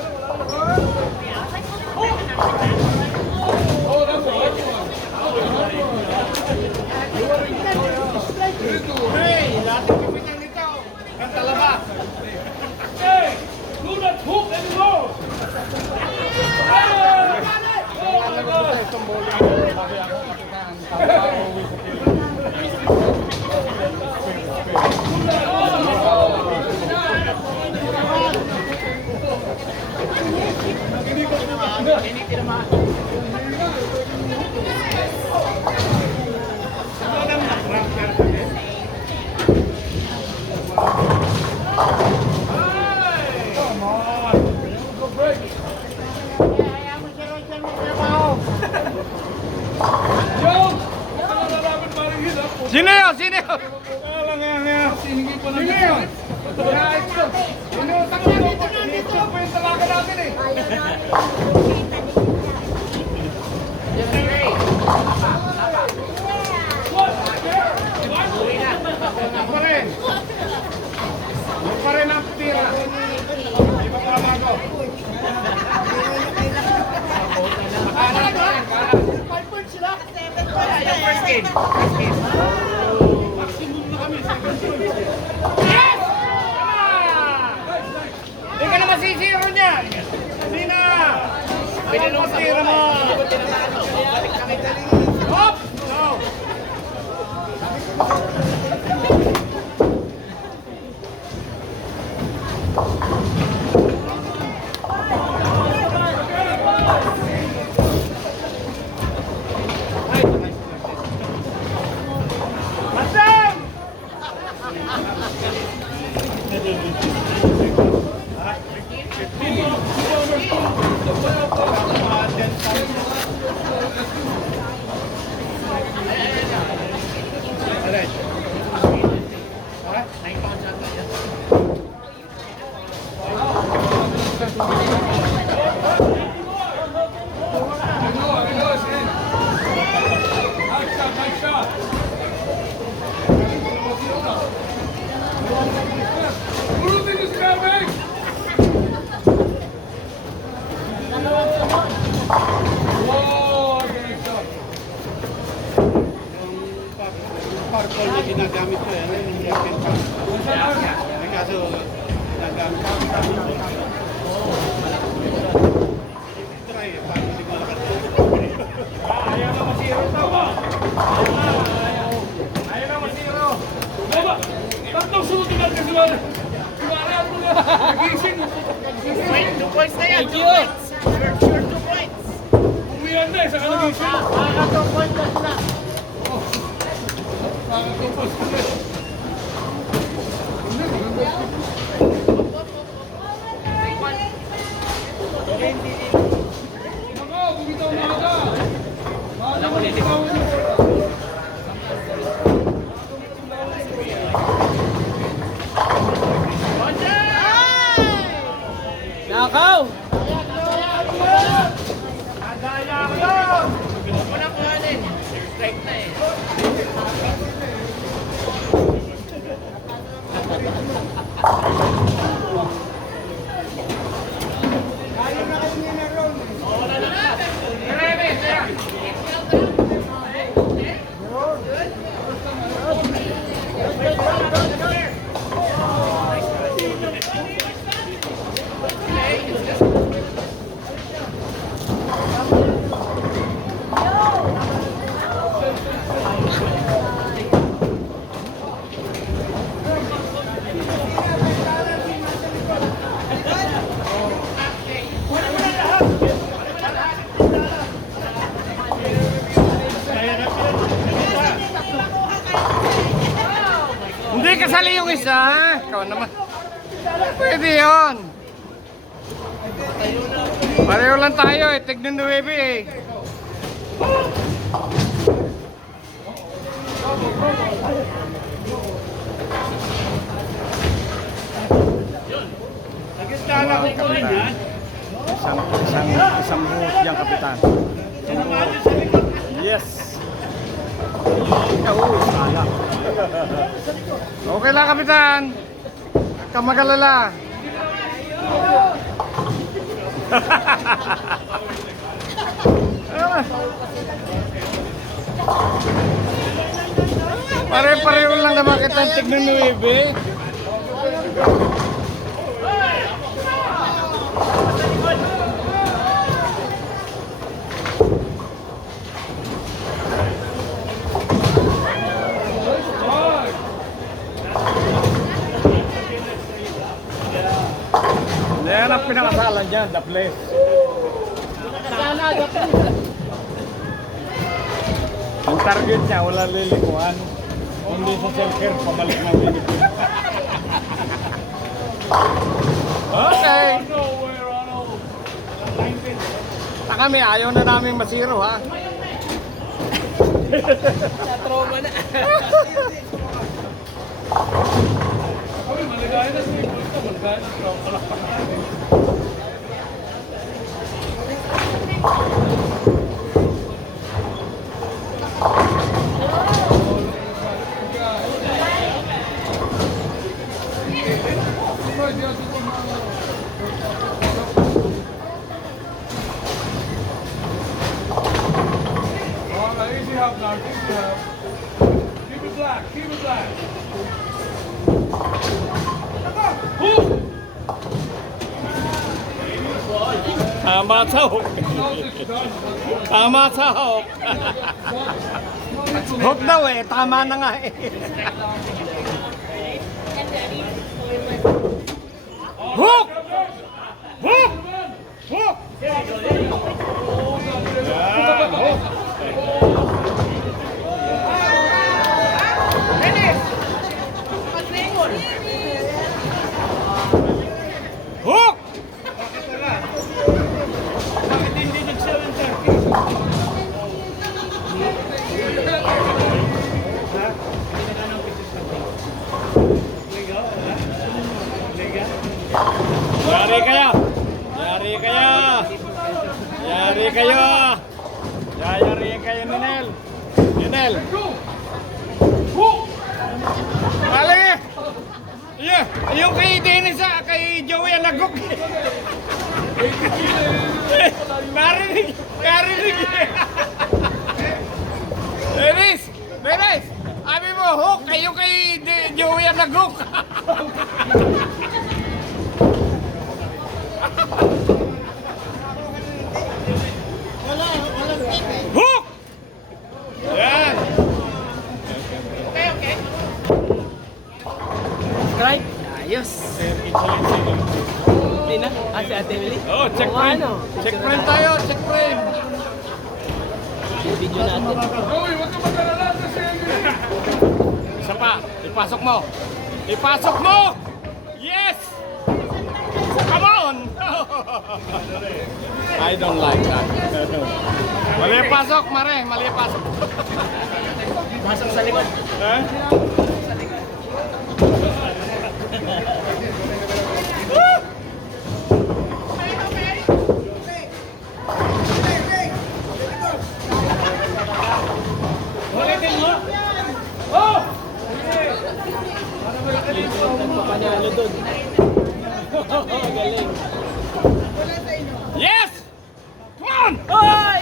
wala na ka. Oh, that's one. Hey, lahat ng pipitang nito. Ang talaba. Hey, do not hoop anymore. Oh my God. Itong bola. Lagi ako kapitan. Pauwi sa kilo. Sino yun? Sino yun? Alam nga. Kasi hingi pa ng discount. Pa rin ang tira. Di ba tama ko? Hindi ka na masisiro niyan. Hindi na! Pinanong tira mo! Hop! No! Masam! I know, it's in. Nice shot, nice shot. Pulutin yung scrubbing! Wow! Galing siya. Parkour na ginagamit ko yan. Yung jacket ko. May kaso, ginagamit ko. Try, parang hindi ko nakatulog. Ayaw na masiro to. Ayaw na masiro. Baba! Tatlong sunutin natin kasi wala. Kumari ako na. Nagising. Wait, 2 points na yan. 2 points. Sure, 2 points. Umiyan na eh. Saka nagising. Baka 2 points na sila. Nakakapos ko na. Nako, bumitaw na ka. Mahal mo bumitaw na ka. Nakaw! Hindi kasali yung isa. Ikaw naman. Pwede yun. Pareho lang tayo eh. Tignan 9 eh. Isang buhos diyang kapitan. Yes. Okay lang, kapitan. Huwag kang mag-alala. Pare-pareho lang naman kitang tignan 9. Yan ang pinakasalan dyan, the place. Ang target niya, wala lilikuan. Hindi sa selker, pabalik ng Pilipinas. Okay. Na kami, ayaw na namin masiro ha. Trauma na. Kami, maligaya na. Maligaya na. Easy up now, easy up. Keep it black, keep it black. Tama sa hook. Tama sa hook. Hook daw eh, tama na nga eh. Hook! Hook! Hook! Hook! Bakit hindi nag-surrender? Yari kayo! Yari kayo! Yari kayo! Yari kayo, Ninel! Ninel! Ali! Yung kay Dennis kay Joey Alagok. Narinig. Dennis, sabi mo, hook, kayo kay Joey Alagok. Walang tip eh. Hook! Yan. Okay. Strike. Ayos. Hindi na. Si Ate Emily. Oh, check frame. Check frame tayo, check frame. Video natin. Uy, huwag ka mag-alala kasi Isa pa, ipasok mo. Ipasok mo! Yes! Come on! I don't like that. Mali pasok, Mare. Mali pasok. Pasok sa likod. Eh? Nagpapanalo doon. Galing. Yes! Come on! Hoy!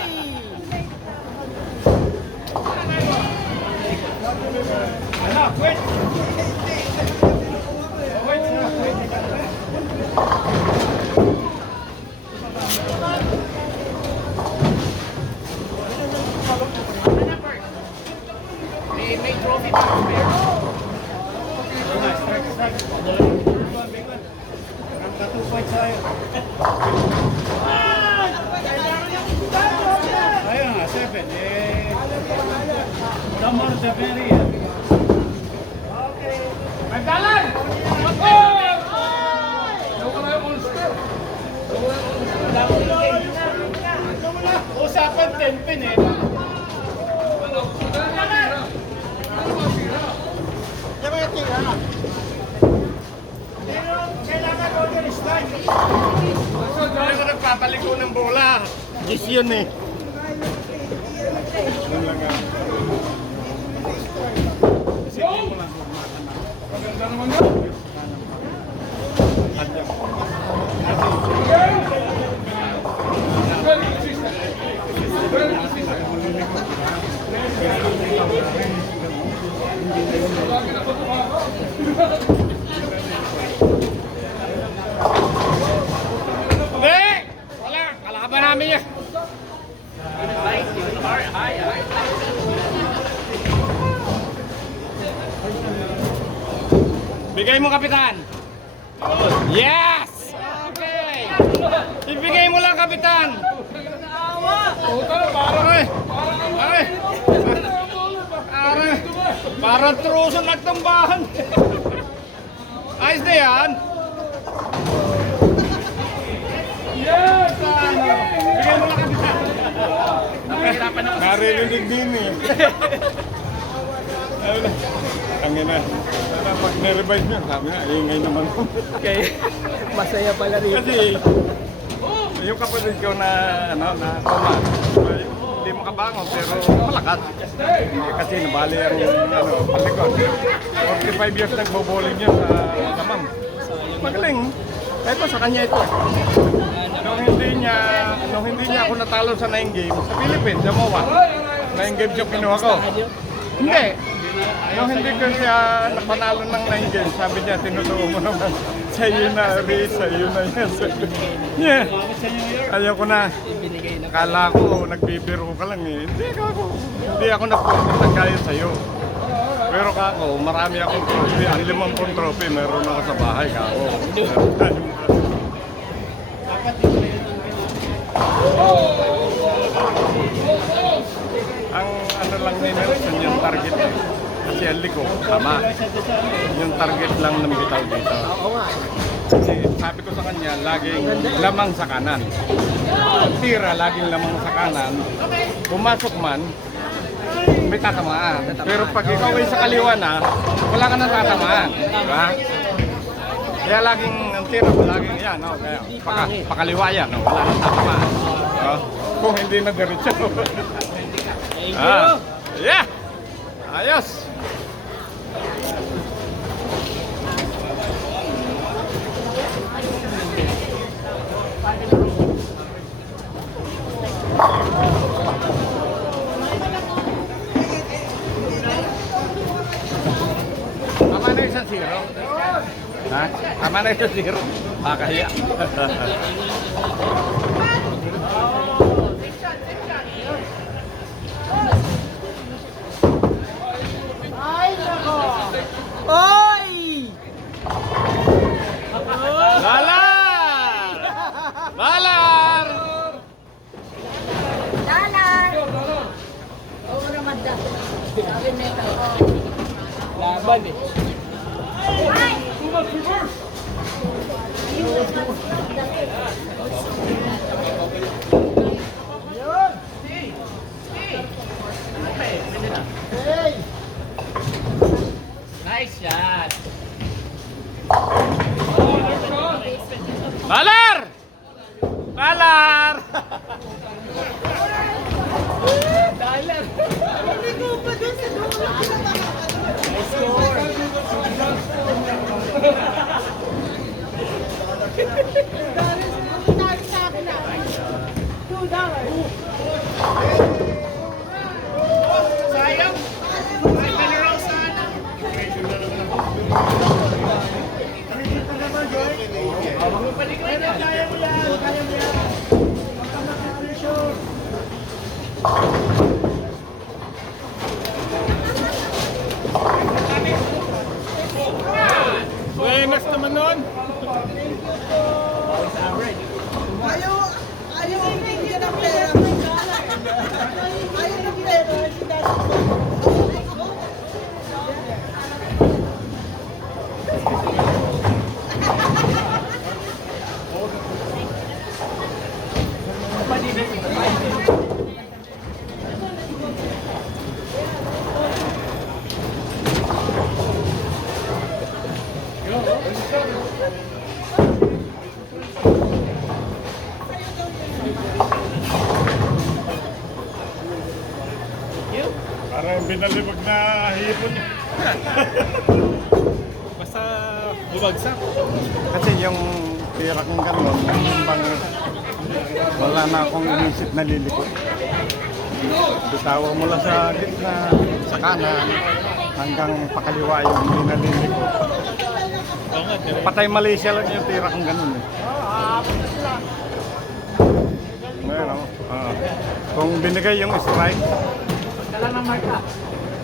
May trophy pa. Ayun nga, 7. Number 7 yan. Magdalan! Usapan 10 pin eh. Hindi ko nagpataliko ng bola. Yes yun eh. Yun lang yan. maganda naman yun. Very consistent. Very consistent. Lagi na po tumama. Hindi! Wala! Kalaban namin yan. Bigay mo, Kapitan. Yes! Okay! Ibigay mo lang, Kapitan. Parang parang truso nagtambahan. Ayos na yan. Yes! Bigay mo lang, Kapitan. Naririnig din eh. Ang ina. Sana pag nirevise niya, sabi na, ingay naman ko. Okay. Masaya pala rin. Kasi, yung kapatid ko na, toma, hindi makabangon pero malakas. Kasi nabali ang, palikod. 45 years nagbo-bowling niya sa ma'am. Magaling. Ito, sa kanya ito. Nung hindi niya ako natalo sa 9 games, sa Philippines, sa MOA. 9 games yung kinuha ko. Hindi. Nung hindi ko siya napanalo ng 9 games, sabi niya, tinutuo mo naman. Sa'yo na, Riz, sa'yo na yan. Yeah. Ayaw ko na. Kala ko, nagbibiro ka lang eh. Hindi ako nagpunta ng kaya sa'yo. Pero kako, marami akong trophy. Ang 50 trophy, meron ako sa bahay, kako. Ang ano lang ni Nelson yung target eh. Kasi ang liko, tama. Yung target lang ng bitaw dito. Oo nga. Kasi sabi ko sa kanya, laging lamang sa kanan. Ang tira, laging lamang sa kanan. Pumasok man, may tatamaan. Pero pag ikaw ay sa kaliwa na, wala ka nang tatamaan. Diba? Kaya laging, ang tira, laging yan. No? Kaya, pakaliwa yan, no? Wala nang tatamaan. No? Kung hindi na diretso. Thank you. Yeah! Ayos! Tama na 1-0. Ha? Tama na 1-0. Kakahiya. Ay, nako. Oy! Balar! Balar! Dalar! Oo naman da. Sabi nito. Laban eh. Too much reverse. Nice shot. Balar! Balar! Dalar. Hindi ko pa doon sa dulo. Sabi sa akin na. $2. Buenas naman nun. Ayaw ang bigyan ng pera. Ayaw ng pera. Si Daddy. Parang binalibag na hipon. Basta bumagsak. Kasi yung tira kong gano'n, bang wala na akong inisip na liliko. Bitawa mula sa gitna, sa kanan, hanggang pakaliwa yung hindi naliliko. Patay Malaysia lang yung tira kong gano'n eh. Ngayon, kung binigay yung strike, Kailan ang marka?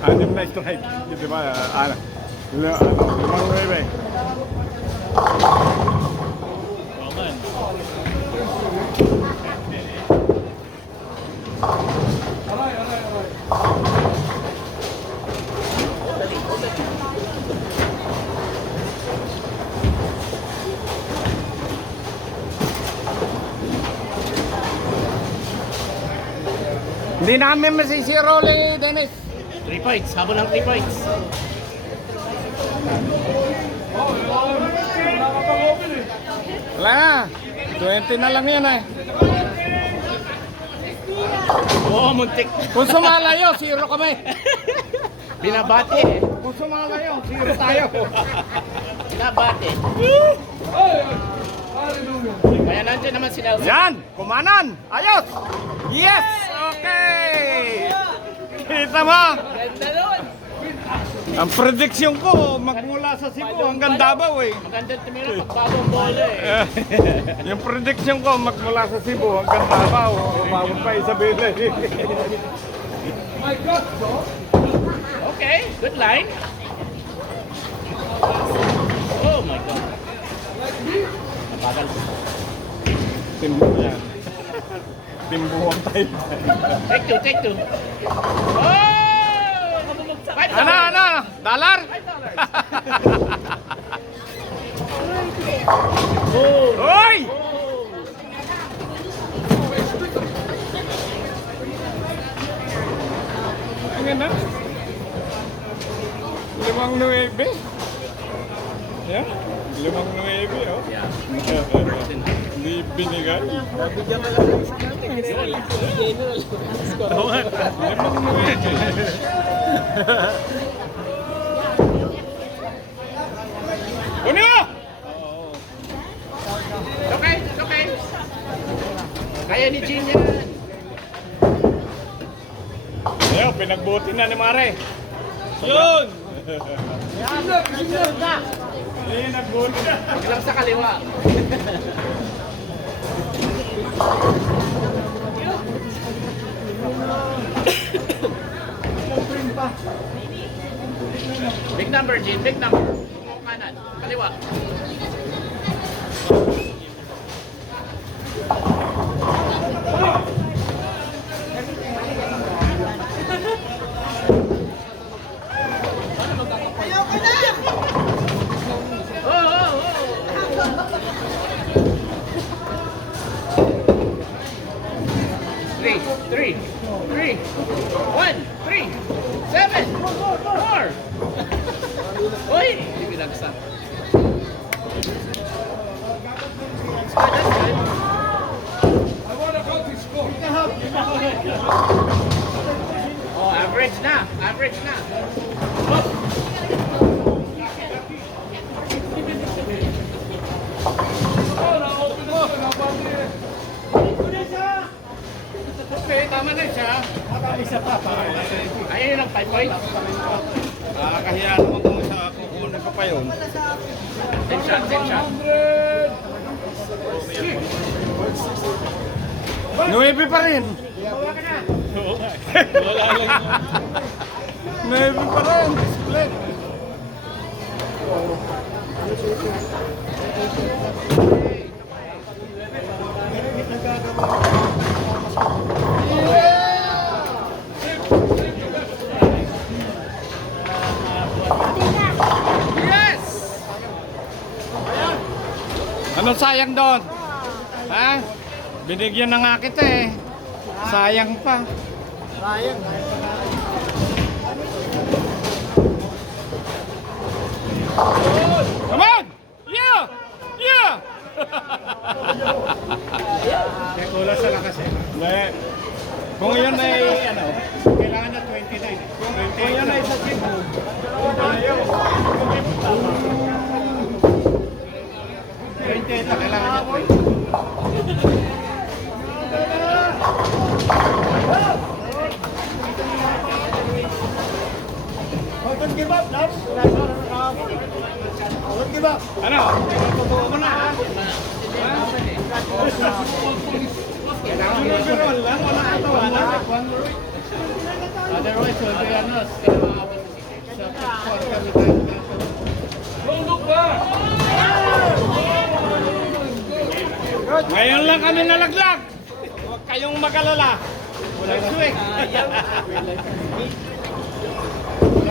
anim na strike, di ba? Limang nuebe. Hindi namin masisiro ulit, Dennis. 3 points. Habol ng 3 points. Wala na. 20 na lang yan eh. Oo, muntik. Kung sumalayo, 0 kami. Binabate eh. Kung sumalayo, 0 tayo. Binabate. Kaya nandiyan naman si Nelson. Yan! Kumanan! Ayos! Yes! Okay! Kita mo? Ganda nun. Ang prediction ko, magmula sa Cebu hanggang Davao eh. Magandang tumira pagbagong bola eh. Yung prediction ko, magmula sa Cebu hanggang Davao. Umabot pa Isabela eh. My God, bro. Okay, good line. Oh my God. Nabagal. Timbuhan. Timbuhan tayo. Take two. Oh! $5. Ano? Dollar? Hoy! Ang na? 5-9. Yeah? 5-9, oh. Yeah. Hindi binigay. Bigyan ka lang ng isa natin. General. Oo nga. 5-9. Kunin mo! It's okay. Kaya ni Jean yan. Ayun, pinagbuti na ni Mare. Yun! Huwag lang sa kaliwa. Big number, Jim. Big number. Kanan. Kaliwa. Ayoko na! Three. 1, 3, 7, 4. Uy! Hindi binagsak. I want to go to school. Oh, average na. Average na. Oh, na-open up. Nabati eh. Okay, tama na siya. Isa pa, parang Ayun ang 5 points. Kakahiya naman kung sa kukunin ko pa yun. 10 shot, 10 shot. 9 pa rin. wala lang. 9 pa rin. Split. Yes! Ano sayang doon? Ha? Binigyan na nga kita eh. Sayang pa. Sayang. Come on! Yeah! Yeah! May kulang sa lakas eh. Hindi. Kung yun ay ano, Kailangan na 29. kung yun ay sa Cebu, ayaw. 28 na kailangan niya 20. Don't give up, Nats. Don't give up. Ano? Totoo mo na ha? Biro lang, wala katawanan. Otherwise, will be ano, sa pagkuhan kami tayo. Don't look back. Ngayon lang kami nalaglag. Huwag kayong mag-alala. Next week.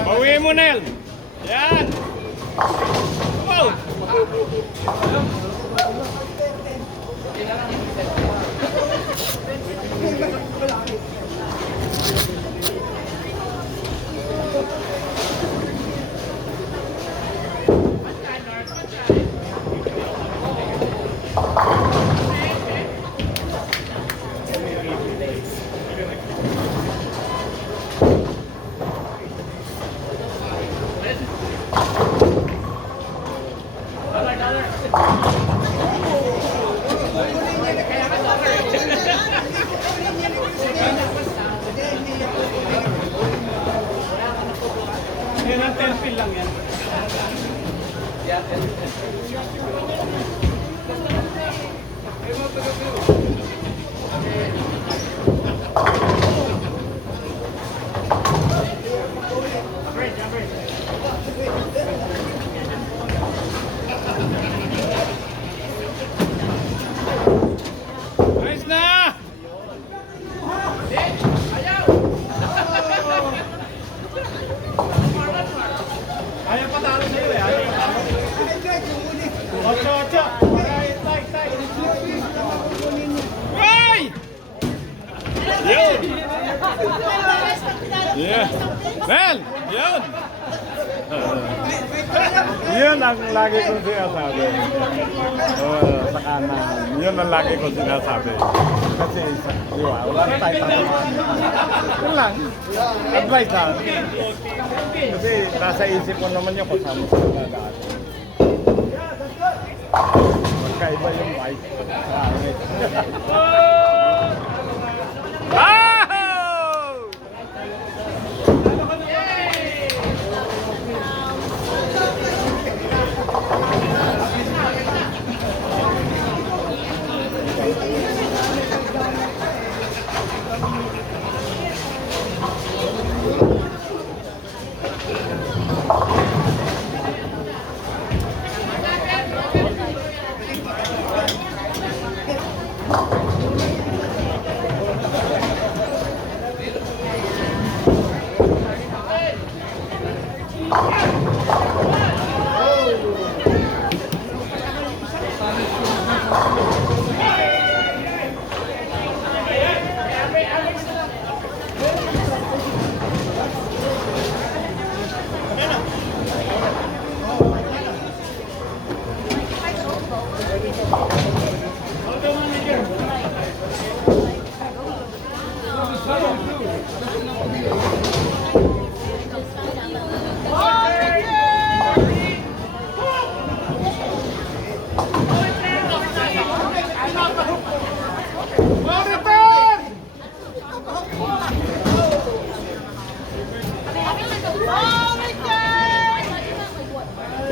Bawi mo, Nel. Yan. Wow. Yan ang 10 pin lang yan. Nice na! Ayaw patalo sa'yo eh. Ayaw patalo. 8-8. Tay. Ay! Yun! Yeah. Nel! Yun! Yun ang lagi kong sinasabi. Sa kanan. Yun ang lagi kong sinasabi. Kasi wala tayo tatamaan. Yun lang. Advice lang. Kasi nasa isip ko naman yun kung saan mo sila dadaan. Magkaiba yung bike. Ah!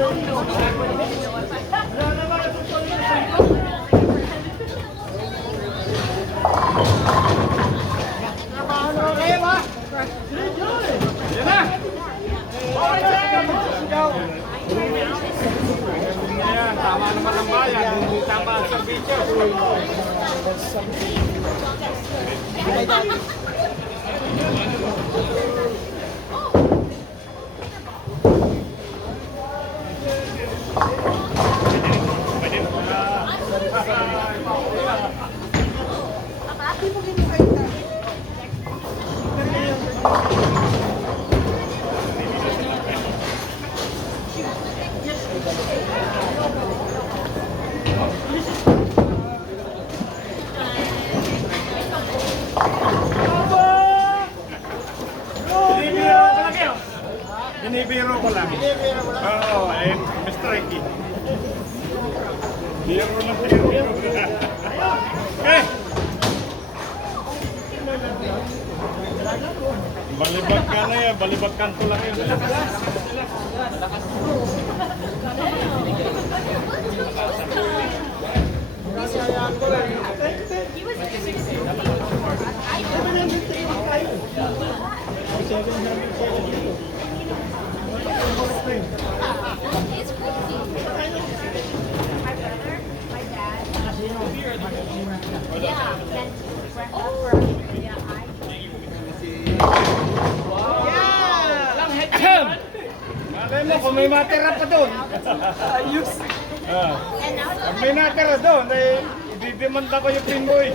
Yan na! Ayan, tama naman ang bayan, hindi tama ang serbisyo. Binibiro ko lang. Oo, eh, Mr. Ricky. Biro lang biro. Okay. Balibag ka na yan, balibag kanto lang yun. It's crazy. My brother, my dad. Yeah. Malay mo kung may matira pa doon. Ayos. Pag may natira doon, eh, didemanda ko yung pinboy.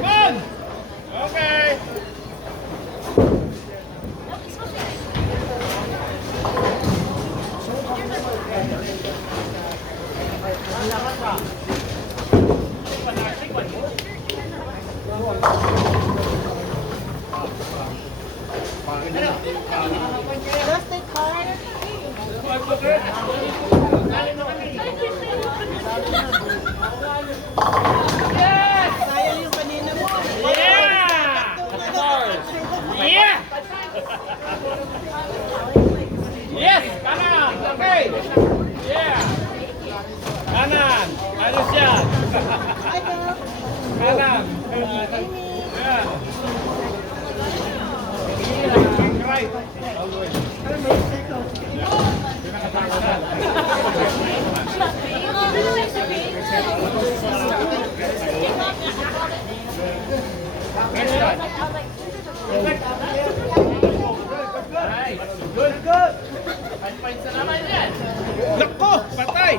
Come! Okay. Just take card. Sayang yung kanina mo. Yeah! Yeah! Yes! Kanan! Okay! Yeah! Kanan! Ayos yan! Kanan! Yan! Right! Good, good! Nako! Patay!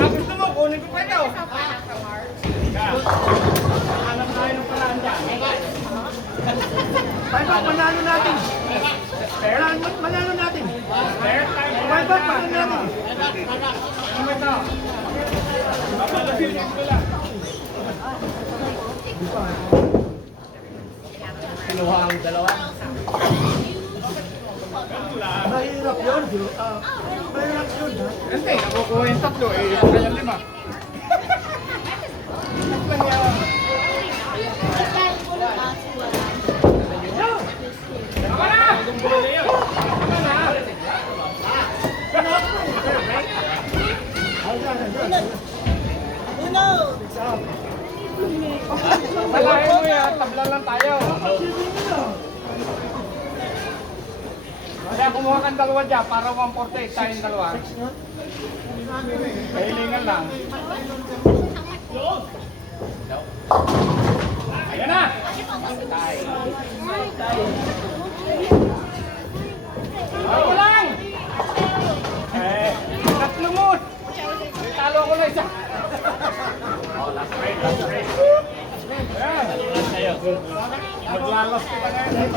Gusto mo, kunin ko pa ito. Alam tayo ng paraan dyan. Manalo natin. Manalo natin. Why ba't manalo natin? Ano ito? Papalapin ko lang. Kinuha ang dalawa. Mahirap yun. Mahirap yun. Hindi, nakukuha yung tatlo. Eh, kaya lima. Malahin mo yan, tabla lang tayo. Kaya kumuha kang dalawa dyan para 148 tayong dalawa. Kahilingan lang. Ayan na! Lalas kita ngayon.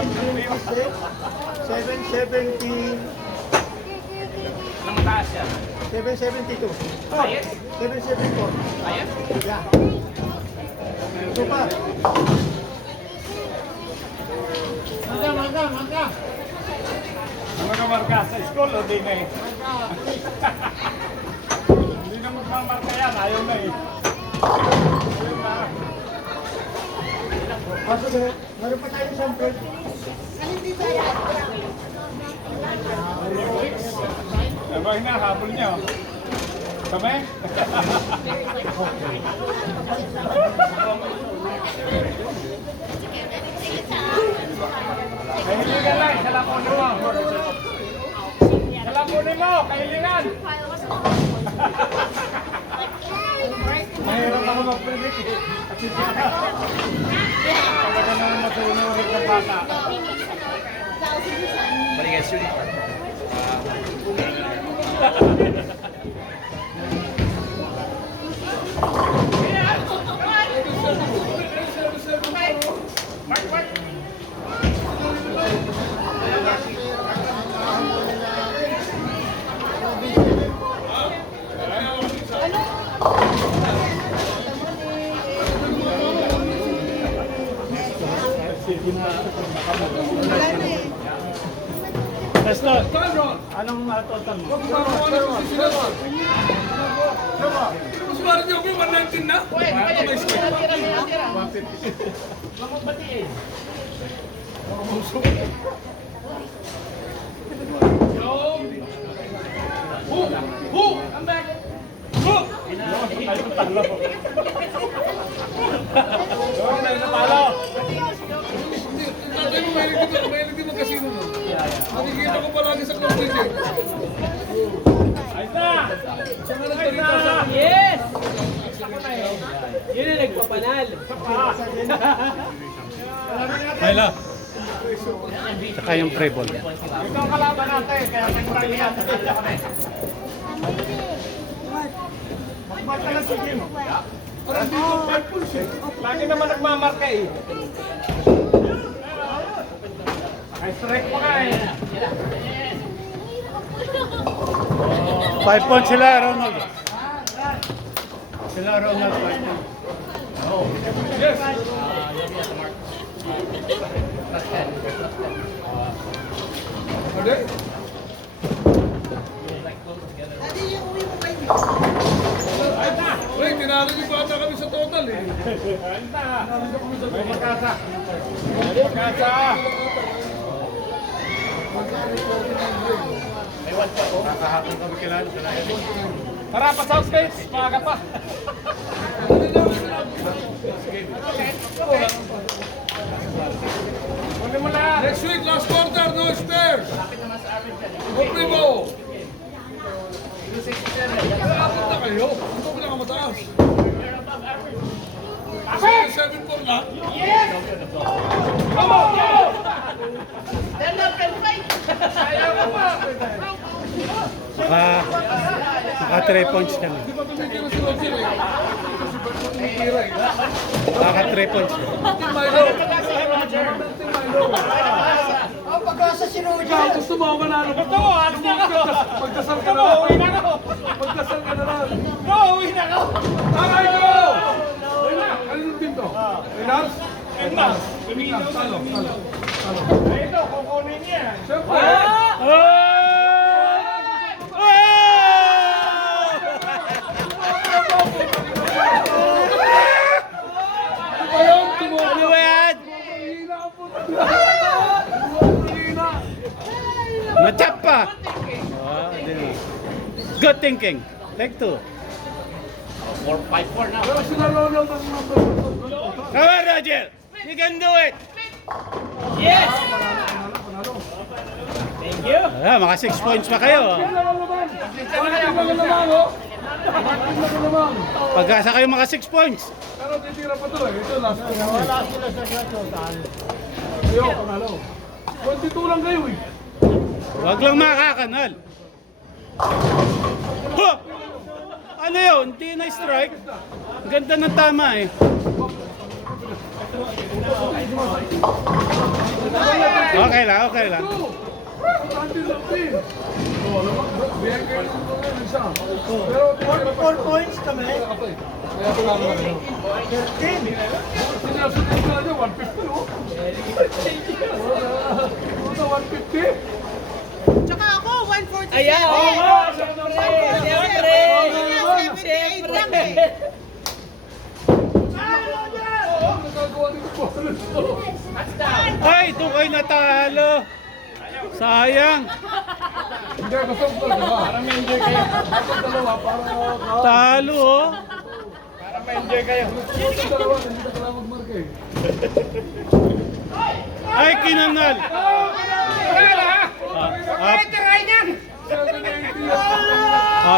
770. Nang mataas yan. 772. Ayos? 774. Ayos? Yeah. Ito pa. Mangga. Ano ka marka sa school o di na eh? Hindi na magmamarka yan, ayaw na eh. Kaso meron pa tayo sample. Diba na, habol niyo. Kami? Kahilingan lang, salapunin mo. Salapunin mo, kahilingan. Mahirap ako mag-predict eh. Kasi talaga naman masunurit ng bata. What do you guys shooting for? Anong total mo? Mas parang niyo ko 119 na? Who? I'm back. Who? Tatay mo, mahilig din mag-casino mo. Nakikita ko palagi sa club DJ. Ayos na! Yes! Yun ang nagpapanal. Ayla. Saka yung pre-ball. Ito ang kalaban natin, kaya nagpagli natin. Magbat ka lang sa game. Parang dito, 5 pulse eh. Lagi naman nagmamarka eh. Strike pa ka eh. 5 points sila, Ronald. Sila, Ronald, 5 points. Yes. Ade? Wait, tinalo niyo bata kami sa total eh. May magkasa. May magkasa. Nakahapon kami kilala. Tara pa South States, maaga pa. Kunin mo na. Next week, last quarter, no spare. Kupri mo. Nakakot na kayo. Ito pinakamataas. 7-4 lang. Naka 3 points kami. Di ba tumitira si Roger eh? Kasi ba't mo tumitira eh? Naka 3 points. Team Milo. Team Milo. Pag-asa si Roger. Ikaw, gusto mo ako manalo. Gusto mo, alis na ako. Magdasal ka Gusto na mo, lang. uwi na ako. Magdasal ka na lang. Go, uwi na ako. Aray ko! Ano yung team to? Enars? Enars. Talo. Ito, kukunin niya. Siyempre. Ano ba yun? Ano ba yan? Mahina ang puto. Mahina. Matap pa. Good thinking. Take 2. 4-5-4 na. Pero sinalolo ng number. Come on, Roger. You can do it. Yes! Panalo. Thank you. Mga 6 points pa kayo. Bakit na naman, oh? Bakit na naman? Pagkasa kayo mga 6 points. Pero titira pa to eh. Ito, last one. Wala sila sa total. Ayo, panalo. 22 lang kayo eh. Huwag lang makakanal. Ho! Ano yun? Hindi na strike. Ganda ng tama eh. Okay lang, okay lang. Pero 4 points kami. kaya ko lang ano. Sinasunod ko na 150 no? Ano 150? Tsaka ako, 147. Ayan! Siyempre! 78 lang eh. Nagagawa din ko po. Ay, ito kayo natalo. Sayang. Hindi, gusto ko diba? Para may enjoy kayo. Ako dalawa, para Talo, oh. Para ma-enjoy kayo. dalawa, hindi ka kailangan mag-mark eh. Ay, kinanal.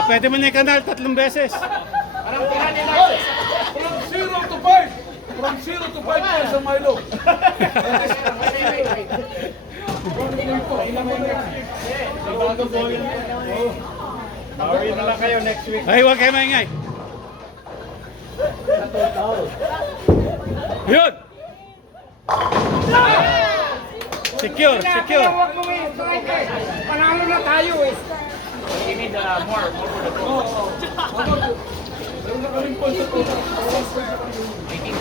Pwede mo na yung kanal 3 beses. From 0 to 5! From 0 to 5 po sa Milo. Bawi na lang kayo next week. Ay, huwag kayo maingay. Yun! Secure, secure. Panalo na tayo eh. Meron na kaming points sa total.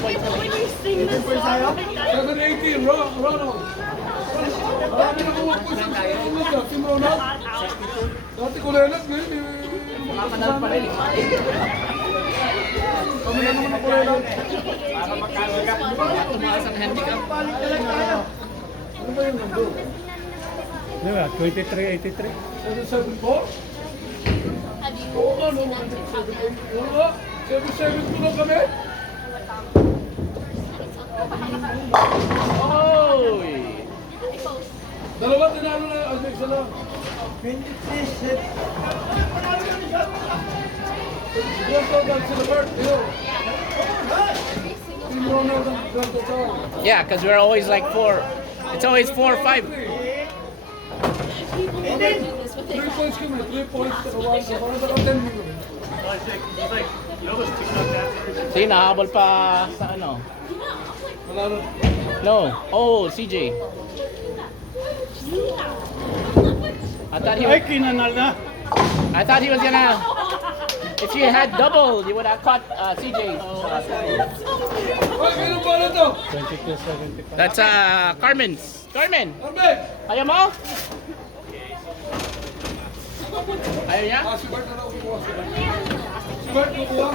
7-18, Ronald. Marami na kung points sa total. Team Ronald. Dati ko lelat, ngayon mga kanal pa rin. Kami na naman ako lelat. Para magkalagat. Tumaas ang handicap. Ano ba yung number? Diba, 2383. 774? Oo nga, no? 778. Oo nga. 772 lang kami. Dalawa tinalo na ang next na. 23 set. Grand total sila Bert. Team Ronald ang grand total. Yeah, because we're always like 4. It's always 4 or 5. 3 points kami. 3 points. Parang naka 10 million. See, nahabol pa sa ano. Malalo. No. Oh, CJ. I thought he Ay, was, kinanal na. I thought he was gonna. If you had doubled, you would have caught CJ. Ay, kailan ba na to? 2275. That's Carmen's. Carmen, Arbe! ayaw mo? Ayaw niya? Si Bert na lang kukuha. Si Bert kukuha.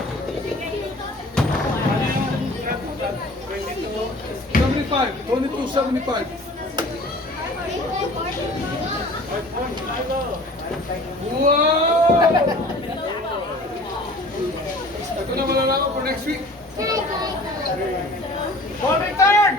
75. 22.75. Wow! Ito na malalaman for next week. Ball return!